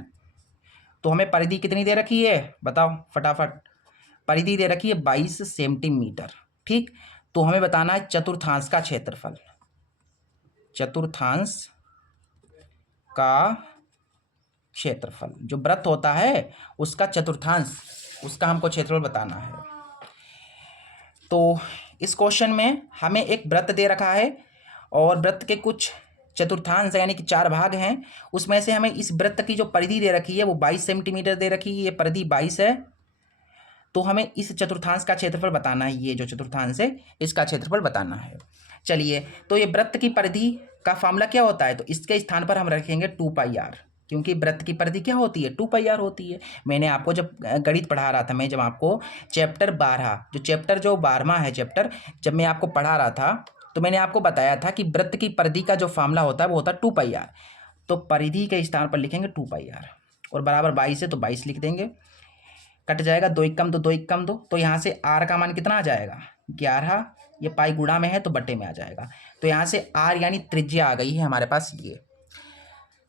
तो हमें परिधि कितनी दे रखी है बताओ फटाफट। परिधि दे रखी है 22 सेंटीमीटर। ठीक, तो हमें बताना है चतुर्थांश का क्षेत्रफल, चतुर्थांश का क्षेत्रफल, जो वृत्त होता है उसका चतुर्थांश, उसका हमको क्षेत्रफल बताना है। तो इस क्वेश्चन में हमें एक वृत्त दे रखा है और वृत्त के कुछ चतुर्थांश यानी कि 4 भाग हैं, उसमें से हमें इस वृत्त की जो परिधि दे रखी है वो 22 सेंटीमीटर दे रखी है, ये परिधि 22 है। तो हमें इस चतुर्थांश का क्षेत्रफल बताना है, ये जो चतुर्थांश है इसका क्षेत्रफल बताना है। चलिए, तो ये वृत्त की परिधि का फार्मूला क्या होता है, तो इसके स्थान पर हम रखेंगे 2πr, क्योंकि वृत्त की परिधि क्या होती है 2πr होती है। मैंने आपको जब गणित पढ़ा रहा था, मैं जब आपको चैप्टर 12 जो 12वां है चैप्टर, जब मैं आपको पढ़ा रहा था तो मैंने आपको बताया था कि वृत्त की परिधि का जो फार्मूला होता है वो होता है 2πr। तो परिधि के स्थान पर लिखेंगे 2πr और बराबर 22 है तो 22 लिख देंगे, कट जाएगा, 2 1 2, 2 1 2, तो यहाँ से r का मान कितना आ जाएगा 11, ये पाई गुणा में है तो बटे में आ जाएगा। तो यहाँ से r यानी त्रिज्या आ गई है हमारे पास। ये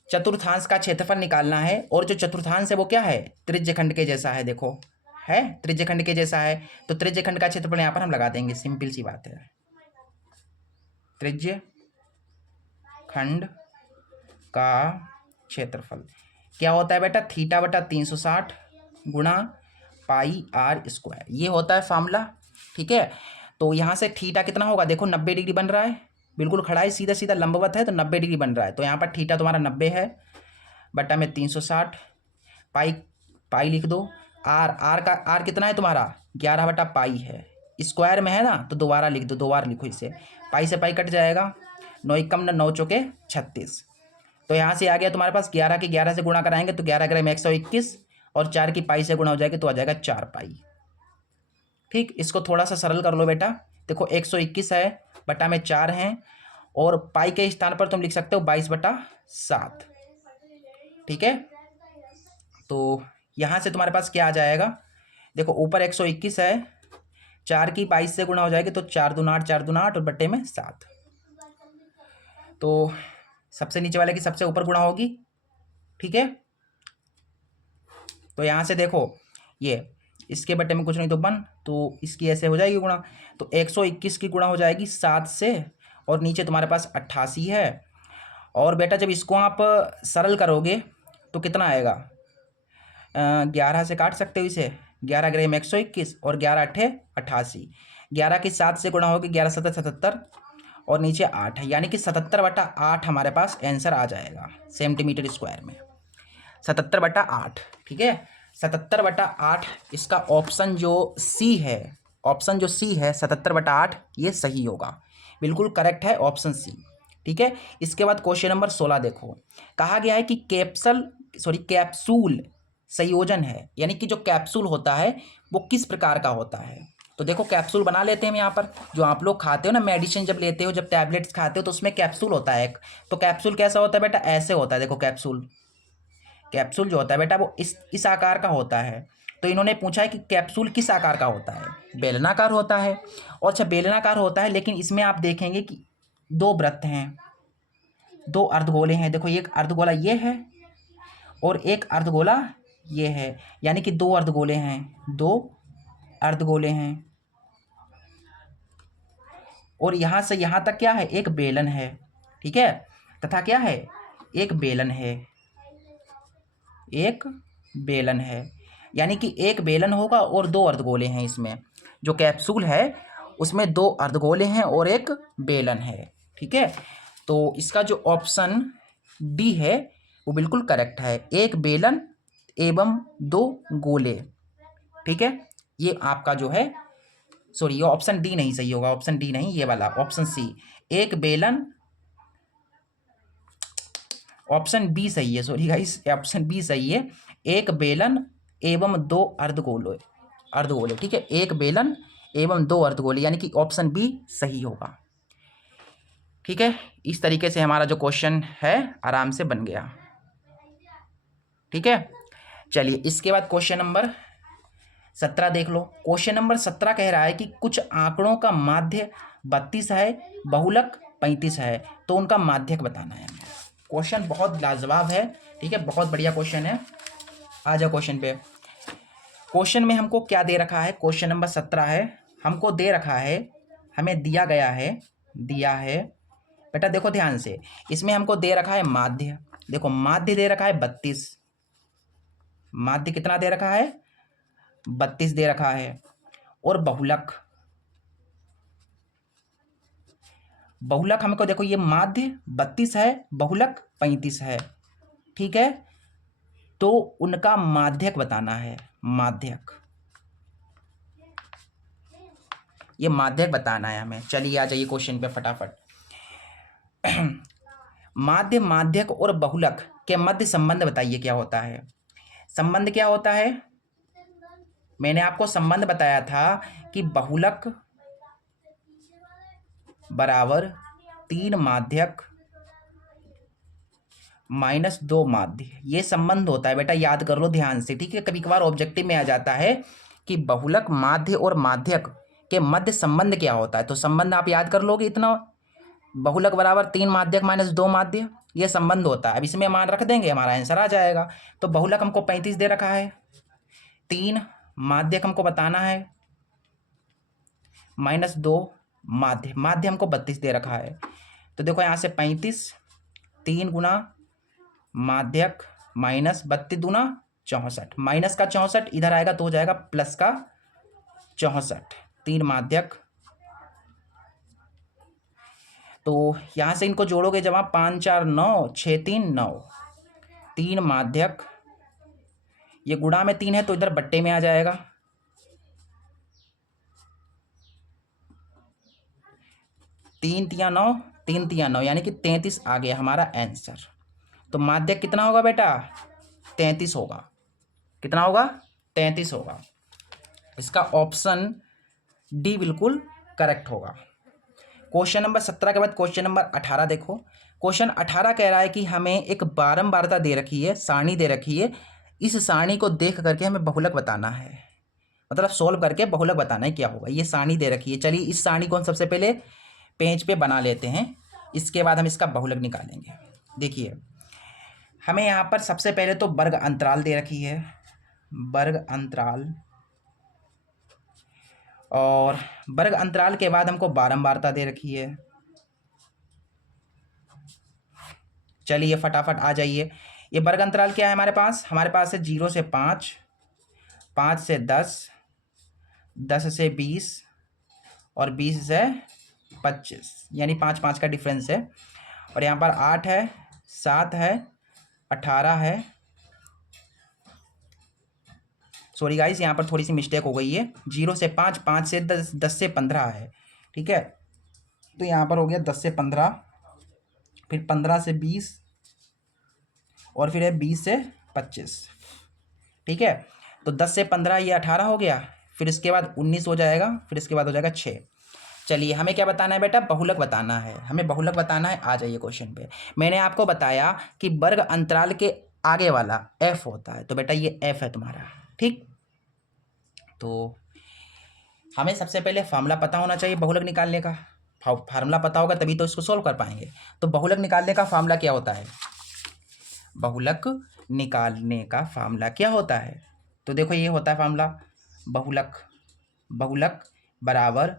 चतुर्थांश का क्षेत्रफल निकालना है और जो चतुर्थांश है वो क्या है त्रिज्यखंड के जैसा है, देखो है त्रिज्यखंड के जैसा है, तो त्रिज्यखंड का क्षेत्रफल यहाँ पर हम लगा देंगे, सिंपल सी बात है। त्रिज्यखंड का क्षेत्रफल क्या होता है बेटा, थीटा बटा 360 गुणा पाई आर स्क्वायर, ये होता है फार्मूला। ठीक है, तो यहाँ से थीटा कितना होगा, देखो 90 डिग्री बन रहा है, बिल्कुल खड़ा है, सीधा सीधा लंबवत है तो 90 डिग्री बन रहा है। तो यहाँ पर थीटा तुम्हारा 90 है, बटा में 360, पाई लिख दो। आर कितना है तुम्हारा 11 बटा पाई है, स्क्वायर में है ना तो दोबारा लिख दो, 2 बार लिखो इसे, पाई से पाई कट जाएगा, 9 1 9 चौके 36। तो यहाँ से आ गया तुम्हारे पास 11 के 11 से गुणा कराएंगे तो 11 ग्राम 121 और 4 की पाई से गुणा हो जाएगी तो आ जाएगा 4 पाई। ठीक, इसको थोड़ा सा सरल कर लो बेटा, देखो 121 है, बटा में 4 हैं और पाई के स्थान पर तुम लिख सकते हो 22 बटा 7। ठीक है, तो यहाँ से तुम्हारे पास क्या आ जाएगा, देखो ऊपर 121 है, 4 की 22 से गुणा हो जाएगी तो 4 दूना 8, 4 दूना 8 और बटे में 7। तो सबसे नीचे वाले की सबसे ऊपर गुणा होगी। ठीक है, तो यहाँ से देखो ये इसके बटे में कुछ नहीं तो 1, तो इसकी ऐसे हो जाएगी गुणा, तो 121 की गुणा हो जाएगी 7 से और नीचे तुम्हारे पास 88 है। और बेटा जब इसको आप सरल करोगे तो कितना आएगा, 11 से काट सकते हो इसे, 11 ग्राम 121 और 11 8 88, 11 की 7 से गुणा होगी, 11 7 77 और नीचे 8 है, यानी कि 77 बटा 8 हमारे पास आंसर आ जाएगा सेंटीमीटर स्क्वायर में, 77 बटा 8। ठीक है, 77 बटा 8 इसका ऑप्शन जो सी है, ऑप्शन जो सी है 77 बटा 8 ये सही होगा, बिल्कुल करेक्ट है ऑप्शन सी। ठीक है, इसके बाद क्वेश्चन नंबर 16 देखो, कहा गया है कि कैप्सूल संयोजन है, यानी कि जो कैप्सूल होता है वो किस प्रकार का होता है। तो देखो कैप्सूल बना लेते हैं हम यहाँ पर, जो आप लोग खाते हो ना मेडिसिन जब लेते हो, जब टैबलेट्स खाते हो तो उसमें कैप्सूल होता है एक, तो कैप्सूल कैसा होता है बेटा, ऐसे होता है, देखो कैप्सूल जो होता है बेटा वो इस आकार का होता है। तो इन्होंने पूछा है कि कैप्सूल किस आकार का होता है, बेलनाकार होता है। और अच्छा बेलनाकार होता है, लेकिन इसमें आप देखेंगे कि 2 वृत्त हैं, 2 अर्धगोले हैं, देखो एक अर्धगोला ये है और एक अर्धगोला ये है, यानी कि 2 अर्धगोले हैं, 2 अर्धगोले हैं और यहाँ से यहाँ तक क्या है एक बेलन है। ठीक है, तथा क्या है एक बेलन है, एक बेलन है, यानी कि एक बेलन होगा और 2 अर्धगोले हैं। इसमें जो कैप्सूल है उसमें 2 अर्धगोले हैं और एक बेलन है। ठीक है, तो इसका जो ऑप्शन डी है वो बिल्कुल करेक्ट है, एक बेलन एवं 2 गोले। ठीक है, ये आपका जो है, सॉरी ये ऑप्शन डी नहीं सही होगा, ऑप्शन डी नहीं, ये वाला ऑप्शन सी, एक बेलन, ऑप्शन बी सही है, सॉरी गाइस ऑप्शन बी सही है, एक बेलन एवं 2 अर्धगोले। ठीक है, एक बेलन एवं 2 अर्धगोलीय, यानी कि ऑप्शन बी सही होगा। ठीक है, इस तरीके से हमारा जो क्वेश्चन है आराम से बन गया। ठीक है, चलिए इसके बाद क्वेश्चन नंबर 17 देख लो। क्वेश्चन नंबर 17 कह रहा है कि कुछ आंकड़ों का माध्य 32 है, बहुलक 35 है, तो उनका माध्यक बताना है। क्वेश्चन बहुत लाजवाब है। ठीक है, बहुत बढ़िया क्वेश्चन है। आ जाओ क्वेश्चन पे। क्वेश्चन में हमको क्या दे रखा है, क्वेश्चन नंबर 17 है, हमको दे रखा है, हमें दिया गया है, दिया है बेटा देखो ध्यान से, इसमें हमको दे रखा है माध्य। देखो माध्य दे रखा है 32, माध्य कितना दे रखा है 32 दे रखा है, और बहुलक, बहुलक हमको देखो ये माध्य 32 है, बहुलक 35 है। ठीक है, तो उनका माध्यक बताना है, माध्यक, ये माध्यक बताना है हमें। चलिए आ जाइए क्वेश्चन पे फटाफट। माध्य, माध्यक और बहुलक के मध्य संबंध बताइए क्या होता है। संबंध क्या होता है, मैंने आपको संबंध बताया था कि बहुलक बराबर 3 माध्यक माइनस 2 माध्य, ये संबंध होता है बेटा, याद कर लो ध्यान से। ठीक है, कभी कभार ऑब्जेक्टिव में आ जाता है कि बहुलक, माध्य और माध्यक के मध्य संबंध क्या होता है, तो संबंध आप याद कर लोगे इतना, बहुलक बराबर 3 माध्यक माइनस 2 माध्य, ये संबंध होता है। अब इसमें मान रख देंगे, हमारा आंसर आ जाएगा। तो बहुलक हमको 35 दे रखा है, 3 माध्यक हमको बताना है, माइनस 2 माध्य, माध्य हमको 32 दे रखा है। तो देखो यहाँ से 35, 3 गुना माध्यक माइनस 32 दूना 64, माइनस का 64 इधर आएगा तो हो जाएगा प्लस का 64, 3 माध्यक। तो यहाँ से इनको जोड़ोगे जब 5 4 9, 6 3 9, 3 माध्यक, ये गुणा में 3 है तो इधर बट्टे में आ जाएगा, 3 तिया 9, 3 तिया 9, यानी कि 33 आ गया हमारा आंसर। तो माध्यक कितना होगा बेटा 33 होगा, कितना होगा 33 होगा। इसका ऑप्शन डी बिल्कुल करेक्ट होगा। क्वेश्चन नंबर 17 के बाद क्वेश्चन नंबर 18 देखो। क्वेश्चन 18 कह रहा है कि हमें एक बारंबारता दे रखी है, सारणी दे रखी है, इस सारणी को देख करके हमें बहुलक बताना है, मतलब सोल्व करके बहुलक बताना है क्या होगा। ये सारणी दे रखी है, चलिए इस सारणी को हम सबसे पहले पेज पे बना लेते हैं, इसके बाद हम इसका बहुलक निकालेंगे। देखिए हमें यहाँ पर सबसे पहले तो वर्ग अंतराल दे रखी है, वर्ग अंतराल, और वर्ग अंतराल के बाद हमको बारंबारता दे रखी है। चलिए फटाफट आ जाइए, ये वर्ग अंतराल क्या है हमारे पास, हमारे पास है 0 से 5, 5 से 10, 10 से 20 और 20 से 25, यानी 5 5 का डिफरेंस है। और यहाँ पर 8 है, 7 है, 18 है, सॉरी गाइस यहाँ पर थोड़ी सी मिस्टेक हो गई है, 0 से 5, 5 से 10, 10 से 15 है। ठीक है, तो यहाँ पर हो गया 10 से 15, फिर 15 से 20 और फिर है 20 से 25। ठीक है, तो 10 से 15 ये 18 हो गया, फिर इसके बाद 19 हो जाएगा, फिर इसके बाद हो जाएगा 6। चलिए हमें क्या बताना है बेटा, बहुलक बताना है, हमें बहुलक बताना है। आ जाइए क्वेश्चन पे। मैंने आपको बताया कि वर्ग अंतराल के आगे वाला f होता है, तो बेटा ये f है तुम्हारा। ठीक, तो हमें सबसे पहले फार्मूला पता होना चाहिए बहुलक निकालने का, फार्मूला पता होगा तभी तो इसको सोल्व कर पाएंगे। तो बहुलक निकालने का फार्मूला क्या होता है, बहुलक निकालने का फार्मूला क्या होता है, तो देखो ये होता है फार्मूला, बहुलक, बहुलक बराबर,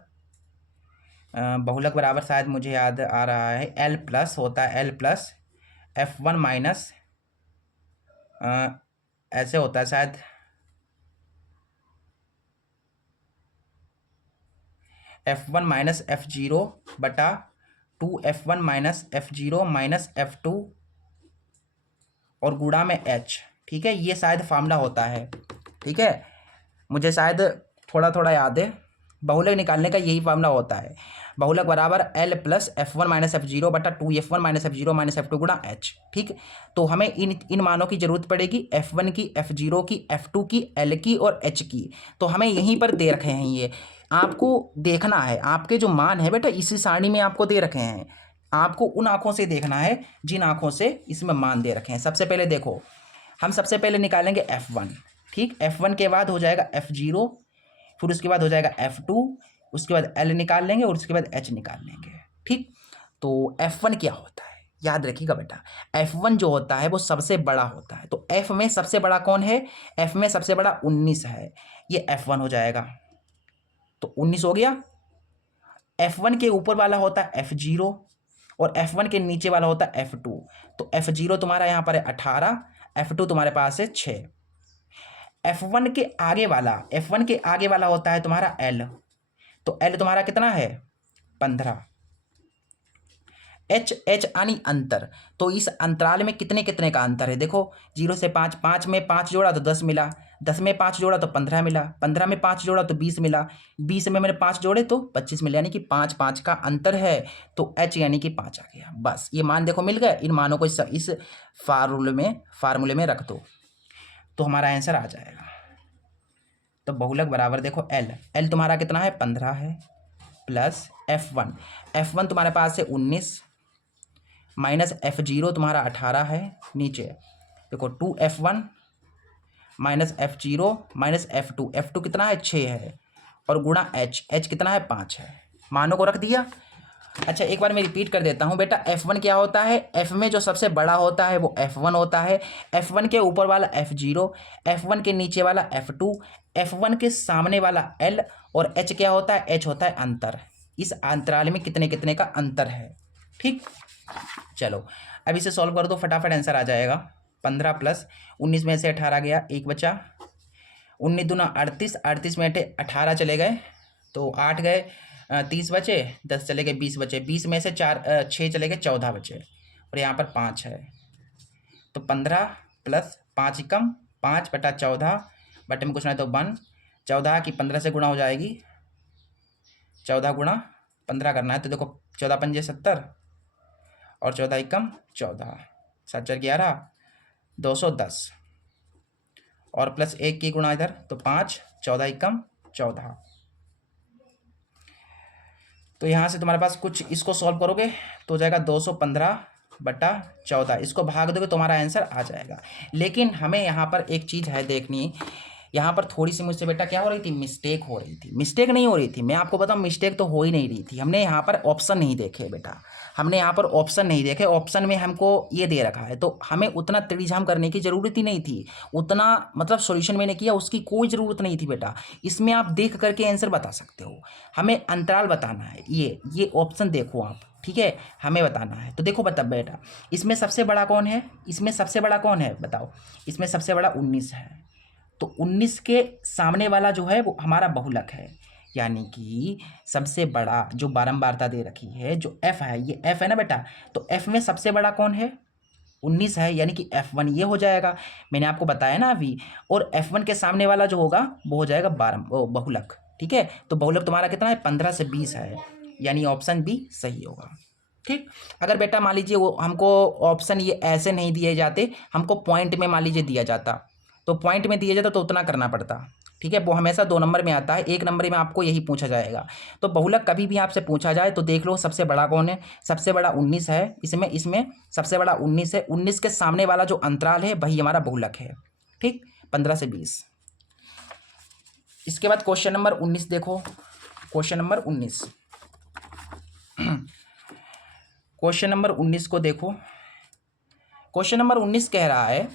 बहुलक बराबर शायद मुझे याद आ रहा है L प्लस होता है, L प्लस F1 माइनस, ऐसे होता है शायद, F1 माइनस F0 बटा 2F1 minus F0 minus F2 और गुणा में H। ठीक है, ये शायद फार्मूला होता है। ठीक है, मुझे शायद थोड़ा थोड़ा याद है, बहुलक निकालने का यही फार्मूला होता है, बहुलक बराबर L plus F1 minus F0 बटा 2F1 minus F0 minus F2 गुणा H। ठीक, तो हमें इन मानों की जरूरत पड़ेगी, F1 की, F0 की, F2 की, L की और H की। तो हमें यहीं पर दे रखे हैं ये, आपको देखना है, आपके जो मान है बेटा इसी सारणी में आपको दे रखे हैं, आपको उन आंखों से देखना है जिन आंखों से इसमें मान दे रखे हैं। सबसे पहले देखो, हम सबसे पहले निकालेंगे F1, ठीक। F1 के बाद हो जाएगा F0, फिर उसके बाद हो जाएगा F2, उसके बाद L निकाल लेंगे और उसके बाद H निकाल लेंगे, ठीक। तो F1 क्या होता है याद रखिएगा बेटा, F1 जो होता है वो सबसे बड़ा होता है। तो F में सबसे बड़ा कौन है? F में सबसे बड़ा 19 है, ये F1 हो जाएगा। तो 19 हो गया। F1 के ऊपर वाला होता है F0 और F1 के नीचे वाला होता है F2। तो F0 तुम्हारा यहाँ पर है 18, F2 तुम्हारे पास है 6। F1 के आगे वाला, F1 के आगे वाला होता है तुम्हारा L। तो L तुम्हारा कितना है? 15। एच यानी अंतर। तो इस अंतराल में कितने कितने का अंतर है? देखो 0 से 5, 5 में 5 जोड़ा तो 10 मिला, 10 में 5 जोड़ा तो 15 मिला, 15 में 5 जोड़ा तो 20 मिला, 20 में मैंने 5 जोड़े तो 25 मिला, यानी कि 5 5 का अंतर है। तो एच यानी कि 5 आ गया। बस ये मान देखो मिल गए। इन मानों को इस फार्मूले में रख दो तो हमारा आंसर आ जाएगा। तो बहुलक बराबर देखो एल तुम्हारा कितना है? 15 है, प्लस F1 तुम्हारे पास है 19, माइनस F0 तुम्हारा 18 है। नीचे देखो 2F1 minus F0 minus F2 कितना है? 6 है, और गुणा H कितना है? 5 है। मानों को रख दिया। अच्छा एक बार मैं रिपीट कर देता हूँ बेटा, F1 क्या होता है? F में जो सबसे बड़ा होता है वो F1 होता है, F1 के ऊपर वाला F0, F1 के नीचे वाला F2, F1 के सामने वाला L, और H क्या होता है? H होता है अंतर। इस अंतराल में कितने कितने का अंतर है, ठीक। चलो अब इसे सॉल्व कर दो, फटाफट आंसर आ जाएगा। 15 प्लस 19 में से 18 गया, एक बचा, 19 दूना 38, 38 में 18 चले गए तो 8 गए, 30 बचे, 10 चले गए, 20 बचे, 20 में से 6 चले गए, 14 बचे, और यहाँ पर 5 है। तो 15 प्लस 5 कम 5/14, बटे में कुछ ना तो 1, 14 की 15 से गुणा हो जाएगी, 14 गुणा 15 करना है। तो देखो 14 पंजे 70, और 14 एकम 14, 7 4 11, 210, और प्लस 1 की गुणा इधर तो 5, 14 एकम 14। तो यहाँ से तुम्हारे पास कुछ, इसको सॉल्व करोगे तो हो जाएगा 215/14, इसको भाग दोगे तुम्हारा आंसर आ जाएगा। लेकिन हमें यहाँ पर एक चीज़ है देखनी, यहाँ पर थोड़ी सी मुझसे बेटा क्या हो रही थी? मिस्टेक हो रही थी। मिस्टेक नहीं हो रही थी, मैं आपको बताऊँ, मिस्टेक तो हो ही नहीं रही थी। हमने यहाँ पर ऑप्शन नहीं देखे बेटा, हमने यहाँ पर ऑप्शन नहीं देखे। ऑप्शन में हमको ये दे रखा है, तो हमें उतना तिड़ीझाम करने की ज़रूरत ही नहीं थी। उतना मतलब सॉल्यूशन मैंने किया उसकी कोई ज़रूरत नहीं थी बेटा। इसमें आप देख करके आंसर बता सकते हो, हमें अंतराल बताना है। ये ऑप्शन देखो आप, ठीक है, हमें बताना है। तो देखो बता बेटा, इसमें सबसे बड़ा कौन है? इसमें सबसे बड़ा कौन है बताओ? इसमें सबसे बड़ा 19 है। तो 19 के सामने वाला जो है वो हमारा बहुलक है, यानी कि सबसे बड़ा जो बारंबारता दे रखी है, जो F है, ये F है ना बेटा। तो F में सबसे बड़ा कौन है? 19 है, यानी कि F1 ये हो जाएगा, मैंने आपको बताया ना अभी। और F1 के सामने वाला जो होगा वो हो जाएगा बहुलक, ठीक है। तो बहुलक तुम्हारा कितना है? 15 से 20 है, यानी ऑप्शन बी सही होगा, ठीक। अगर बेटा मान लीजिए वो हमको ऑप्शन ये ऐसे नहीं दिए जाते, हमको पॉइंट में मान लीजिए दिया जाता, तो पॉइंट में दिया जाता तो उतना करना पड़ता, ठीक है। वो हमेशा 2 नंबर में आता है, 1 नंबर में आपको यही पूछा जाएगा। तो बहुलक कभी भी आपसे पूछा जाए तो देख लो सबसे बड़ा कौन है? सबसे बड़ा 19 है, इसमें सबसे बड़ा 19 है। 19 के सामने वाला जो अंतराल है वही हमारा बहुलक है, ठीक, 15 से 20। इसके बाद क्वेश्चन नंबर 19 देखो, क्वेश्चन नंबर 19 क्वेश्चन नंबर 19 को देखो। क्वेश्चन नंबर 19 कह रहा है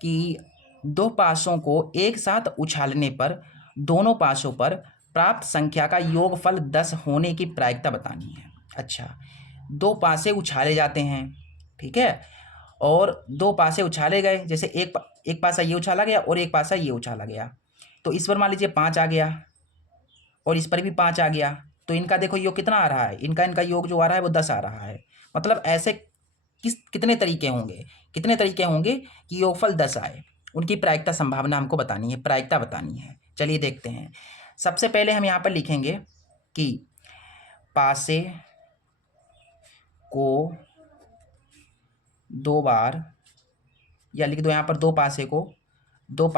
कि दो पासों को एक साथ उछालने पर दोनों पासों पर प्राप्त संख्या का योगफल 10 होने की प्रायिकता बतानी है। अच्छा, दो पासे उछाले जाते हैं, ठीक है, और दो पासे उछाले गए, जैसे एक पासा ये उछाला गया और एक पासा ये उछाला गया। तो इस पर मान लीजिए 5 आ गया और इस पर भी 5 आ गया, तो इनका देखो योग कितना आ रहा है? इनका योग जो आ रहा है वो 10 आ रहा है। मतलब ऐसे कितने तरीके होंगे, कितने तरीके होंगे कि योगफल 10 आए? उनकी प्रायिकता संभावना हमको बतानी है, प्रायिकता बतानी है। चलिए देखते हैं। सबसे पहले हम यहाँ पर लिखेंगे कि पासे को 2 बार, या लिख दो यहाँ पर दो पासे को 2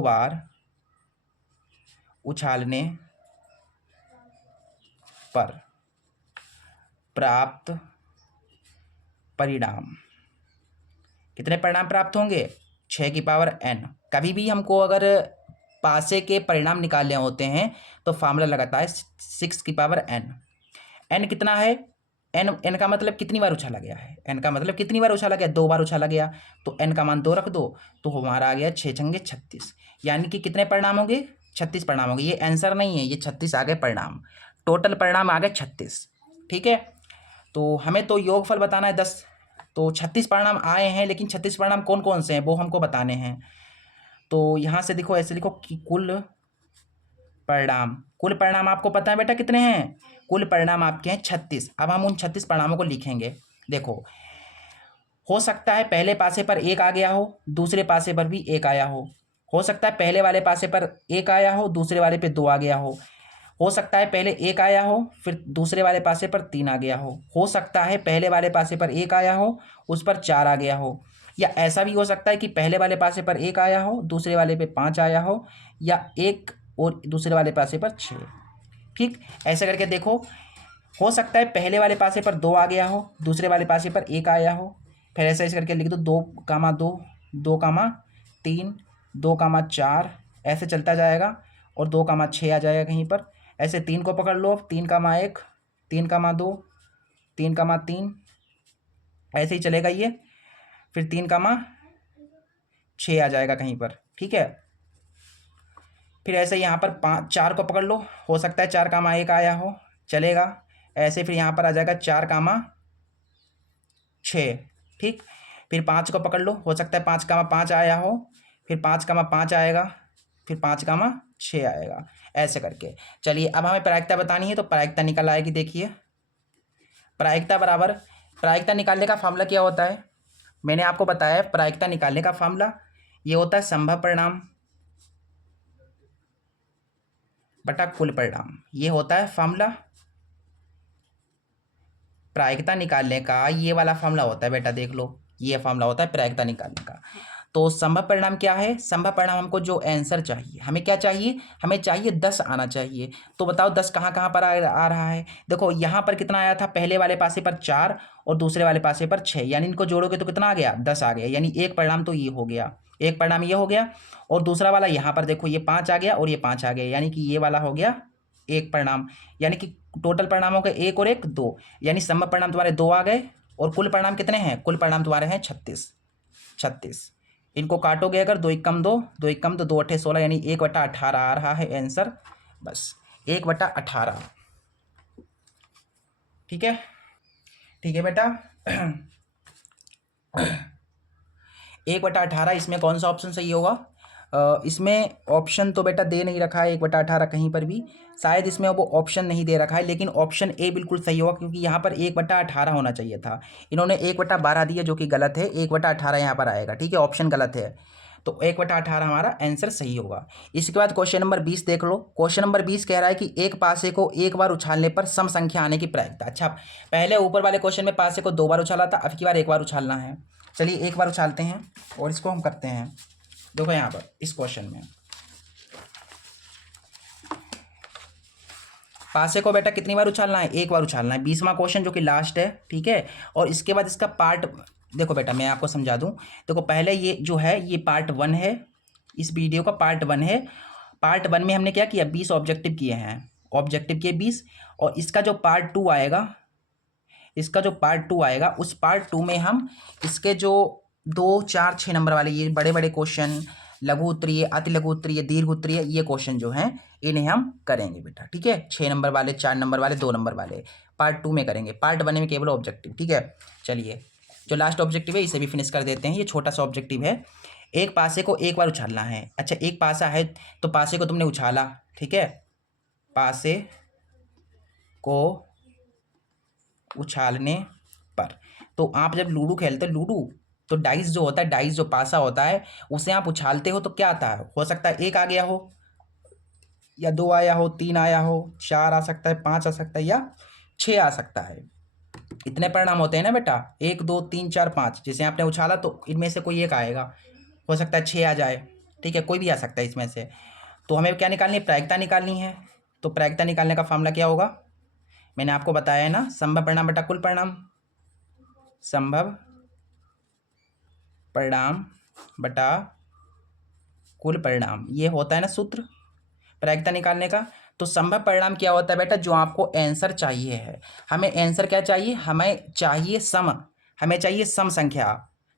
बार उछालने पर प्राप्त परिणाम। कितने परिणाम प्राप्त होंगे? 6 की पावर n। कभी भी हमको अगर पासे के परिणाम निकालने होते हैं तो फार्मूला लगाता है 6 की पावर n। n कितना है? n का मतलब कितनी बार उछाला गया है? n का मतलब कितनी बार उछाला गया? 2 बार उछाला गया, तो n का मान 2 रख दो, तो हमारा आ गया 6 छंगे 36। यानी कि कितने परिणाम होंगे? 36 परिणाम होंगे। ये आंसर नहीं है, ये 36 आ गए परिणाम। टोटल परिणाम आ गए 36। ठीक है, तो हमें तो योगफल बताना है 10। तो 36 परिणाम आए हैं, लेकिन 36 परिणाम कौन कौन से हैं वो हमको बताने हैं। तो यहाँ से देखो, ऐसे लिखो कि कुल परिणाम आपको पता है बेटा कितने हैं? कुल परिणाम आपके हैं 36। अब हम उन 36 परिणामों को लिखेंगे। देखो, हो सकता है पहले पासे पर 1 आ गया हो, दूसरे पासे पर भी 1 आया हो सकता है पहले वाले पासे पर 1 आया हो, दूसरे वाले पे 2 आ गया हो सकता है पहले 1 आया हो, फिर दूसरे वाले पासे पर 3 आ गया हो सकता है पहले वाले पासे पर 1 आया हो, उस पर 4 आ गया हो, या ऐसा भी हो सकता है कि पहले वाले पासे पर 1 आया हो, दूसरे वाले पे 5 आया हो, या 1 और दूसरे वाले पासे पर 6। ठीक, ऐसे करके देखो, हो सकता है पहले वाले पासे पर 2 आ गया हो, दूसरे वाले पासे पर 1 आया हो, फिर ऐसे करके लिख दो 2,2, 2,3, 2,4, ऐसे चलता जाएगा, और 2,6 आ जाएगा कहीं पर। ऐसे 3 को पकड़ लो, 3,1, 3,2, 3,3, ऐसे ही चलेगा ये, फिर 3,6 आ जाएगा कहीं पर। ठीक है, फिर ऐसे यहाँ पर 4 को पकड़ लो, हो सकता है 4,1 आया हो, चलेगा ऐसे। फिर यहाँ पर आ जाएगा 4,6। ठीक, फिर 5 को पकड़ लो, हो सकता है 5,5 आया हो, फिर 5,5 आएगा, फिर 5,6 आएगा, ऐसे करके। चलिए, अब हमें प्रायिकता बतानी है, तो प्रायिकता निकल आएगी। देखिए, प्रायिकता निकालने का फॉर्मूला क्या होता है? मैंने आपको बताया, प्रायिकता निकालने का फॉर्मूला ये होता है संभव परिणाम बटा कुल परिणाम। ये होता है फॉर्मूला प्रायिकता निकालने का, ये वाला फॉर्मूला होता है बेटा, देख लो, ये फॉर्मूला होता है प्रायिकता निकालने का। तो संभव परिणाम क्या है? संभव परिणाम हमको जो आंसर चाहिए, हमें क्या चाहिए? हमें चाहिए 10 आना चाहिए। तो बताओ 10 कहाँ कहाँ पर आ रहा है? देखो, यहाँ पर कितना आया था? पहले वाले पासे पर 4 और दूसरे वाले पासे पर 6, यानी इनको जोड़ोगे तो कितना आ गया? 10 आ गया। यानी एक परिणाम तो ये हो गया, एक परिणाम ये हो गया, और दूसरा वाला यहाँ पर देखो, ये 5 आ गया और ये 5 आ गया, यानी कि ये वाला हो गया एक परिणाम। यानी कि टोटल परिणाम हो गए 1 और 1 2, यानी संभव परिणाम तुम्हारे 2 आ गए, और कुल परिणाम कितने हैं? कुल परिणाम तुम्हारे हैं 36। इनको काटोगे अगर, 2 एकम 2, 2 एकम 2, 2 अट्ठे 16, यानी 1/18 आ रहा है आंसर। बस 1/18। ठीक है, ठीक है बेटा। 1/18, इसमें कौन सा ऑप्शन सही होगा? इसमें ऑप्शन तो बेटा दे नहीं रखा है 1/18 कहीं पर भी, शायद इसमें वो ऑप्शन नहीं दे रखा है, लेकिन ऑप्शन ए बिल्कुल सही होगा, क्योंकि यहाँ पर 1/18 होना चाहिए था, इन्होंने 1/12 दिया, जो कि गलत है। 1/18 यहाँ पर आएगा। ठीक है, ऑप्शन गलत है, तो 1/18 हमारा आंसर सही होगा। इसके बाद क्वेश्चन नंबर 20 देख लो। क्वेश्चन नंबर 20 कह रहा है कि एक पासे को एक बार उछालने पर सम संख्या आने की प्रायिकता। अच्छा, पहले ऊपर वाले क्वेश्चन में पासे को 2 बार उछाला था, अब की बार 1 बार उछालना है। चलिए, 1 बार उछालते हैं और इसको हम करते हैं। देखो यहाँ पर इस क्वेश्चन में पासे को बेटा कितनी बार उछालना है? 1 बार उछालना है। 20वां क्वेश्चन जो कि लास्ट है। ठीक है, और इसके बाद इसका पार्ट देखो बेटा, मैं आपको समझा दूं। देखो, पहले ये जो है ये पार्ट 1 है, इस वीडियो का पार्ट 1 है। पार्ट 1 में हमने क्या किया? 20 ऑब्जेक्टिव किए हैं, ऑब्जेक्टिव किए 20, और इसका जो पार्ट 2 आएगा, उस पार्ट 2 में हम इसके जो 2, 4, 6 नंबर वाले ये बड़े बड़े क्वेश्चन, लघु उत्तरीय, अति लघु उत्तरीय, दीर्घ उत्तरीय, ये क्वेश्चन जो हैं इन्हें हम करेंगे बेटा। ठीक है, 6 नंबर वाले, 4 नंबर वाले, 2 नंबर वाले पार्ट 2 में करेंगे। पार्ट 1 में केवल ऑब्जेक्टिव। ठीक है, चलिए, जो लास्ट ऑब्जेक्टिव है इसे भी फिनिश कर देते हैं। ये छोटा सा ऑब्जेक्टिव है। एक पासे को 1 बार उछालना है। अच्छा, एक पासा है तो पासे को तुमने उछाला। ठीक है, पासे को उछालने पर, तो आप जब लूडो खेलते हो, लूडो तो डाइस जो होता है, डाइस जो पासा होता है, उसे आप उछालते हो तो क्या आता है? हो सकता है 1 आ गया हो, या 2 आया हो, 3 आया हो, 4 आ सकता है, 5 आ सकता है, या 6 आ सकता है। इतने परिणाम होते हैं ना बेटा, 1 2 3 4 5, जैसे आपने उछाला तो इनमें से कोई एक आएगा, हो सकता है 6 आ जाए। ठीक है, कोई भी आ सकता है इसमें से। तो हमें क्या निकालनी है, प्रायिकता निकालनी है। तो प्रायिकता निकालने का फॉर्मूला क्या होगा, मैंने आपको बताया है ना, संभव परिणाम बटा कुल परिणाम, संभव परिणाम बटा कुल परिणाम, ये होता है ना सूत्र प्रायिकता निकालने का। तो संभव परिणाम क्या होता है बेटा, जो आपको आंसर चाहिए है। हमें आंसर क्या चाहिए, हमें चाहिए सम, हमें चाहिए सम संख्या।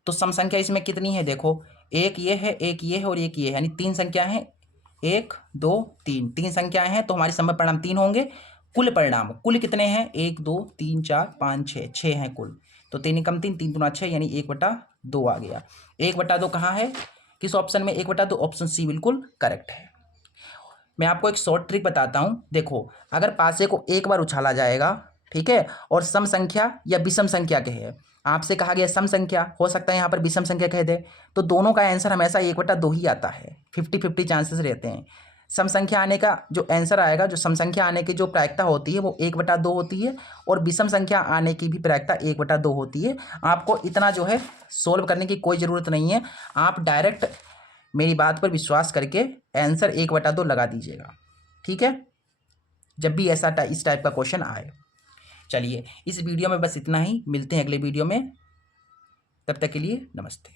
तो सम संख्या इसमें कितनी है, देखो एक ये है, एक ये है और एक ये है, यानी तीन संख्या है, 1 2 3, तीन संख्याएं हैं, तो हमारी संभव परिणाम 3 होंगे। कुल परिणाम, कुल कितने हैं, 1 2 3 4 5 6, 6 हैं कुल। तो 3 एकम 3, 3 दूना 6, यानी 1/2 आ गया। 1/2 कहाँ है, किस ऑप्शन में, 1/2 ऑप्शन सी बिल्कुल करेक्ट है। मैं आपको एक शॉर्ट ट्रिक बताता हूँ, देखो अगर पासे को एक बार उछाला जाएगा, ठीक है, और सम संख्या या विषम संख्या कहे, आपसे कहा गया सम संख्या, हो सकता है यहाँ पर विषम संख्या कह दे, तो दोनों का आंसर हमेशा 1/2 ही आता है, 50-50 चांसेस रहते हैं। सम संख्या आने का जो आंसर आएगा, जो सम संख्या आने की जो प्रायिकता होती है वो 1/2 होती है, और विषम संख्या आने की भी प्रायिकता 1/2 होती है। आपको इतना जो है सोल्व करने की कोई ज़रूरत नहीं है, आप डायरेक्ट मेरी बात पर विश्वास करके आंसर 1/2 लगा दीजिएगा, ठीक है, जब भी ऐसा इस टाइप का क्वेश्चन आए। चलिए इस वीडियो में बस इतना ही, मिलते हैं अगले वीडियो में, तब तक के लिए नमस्ते।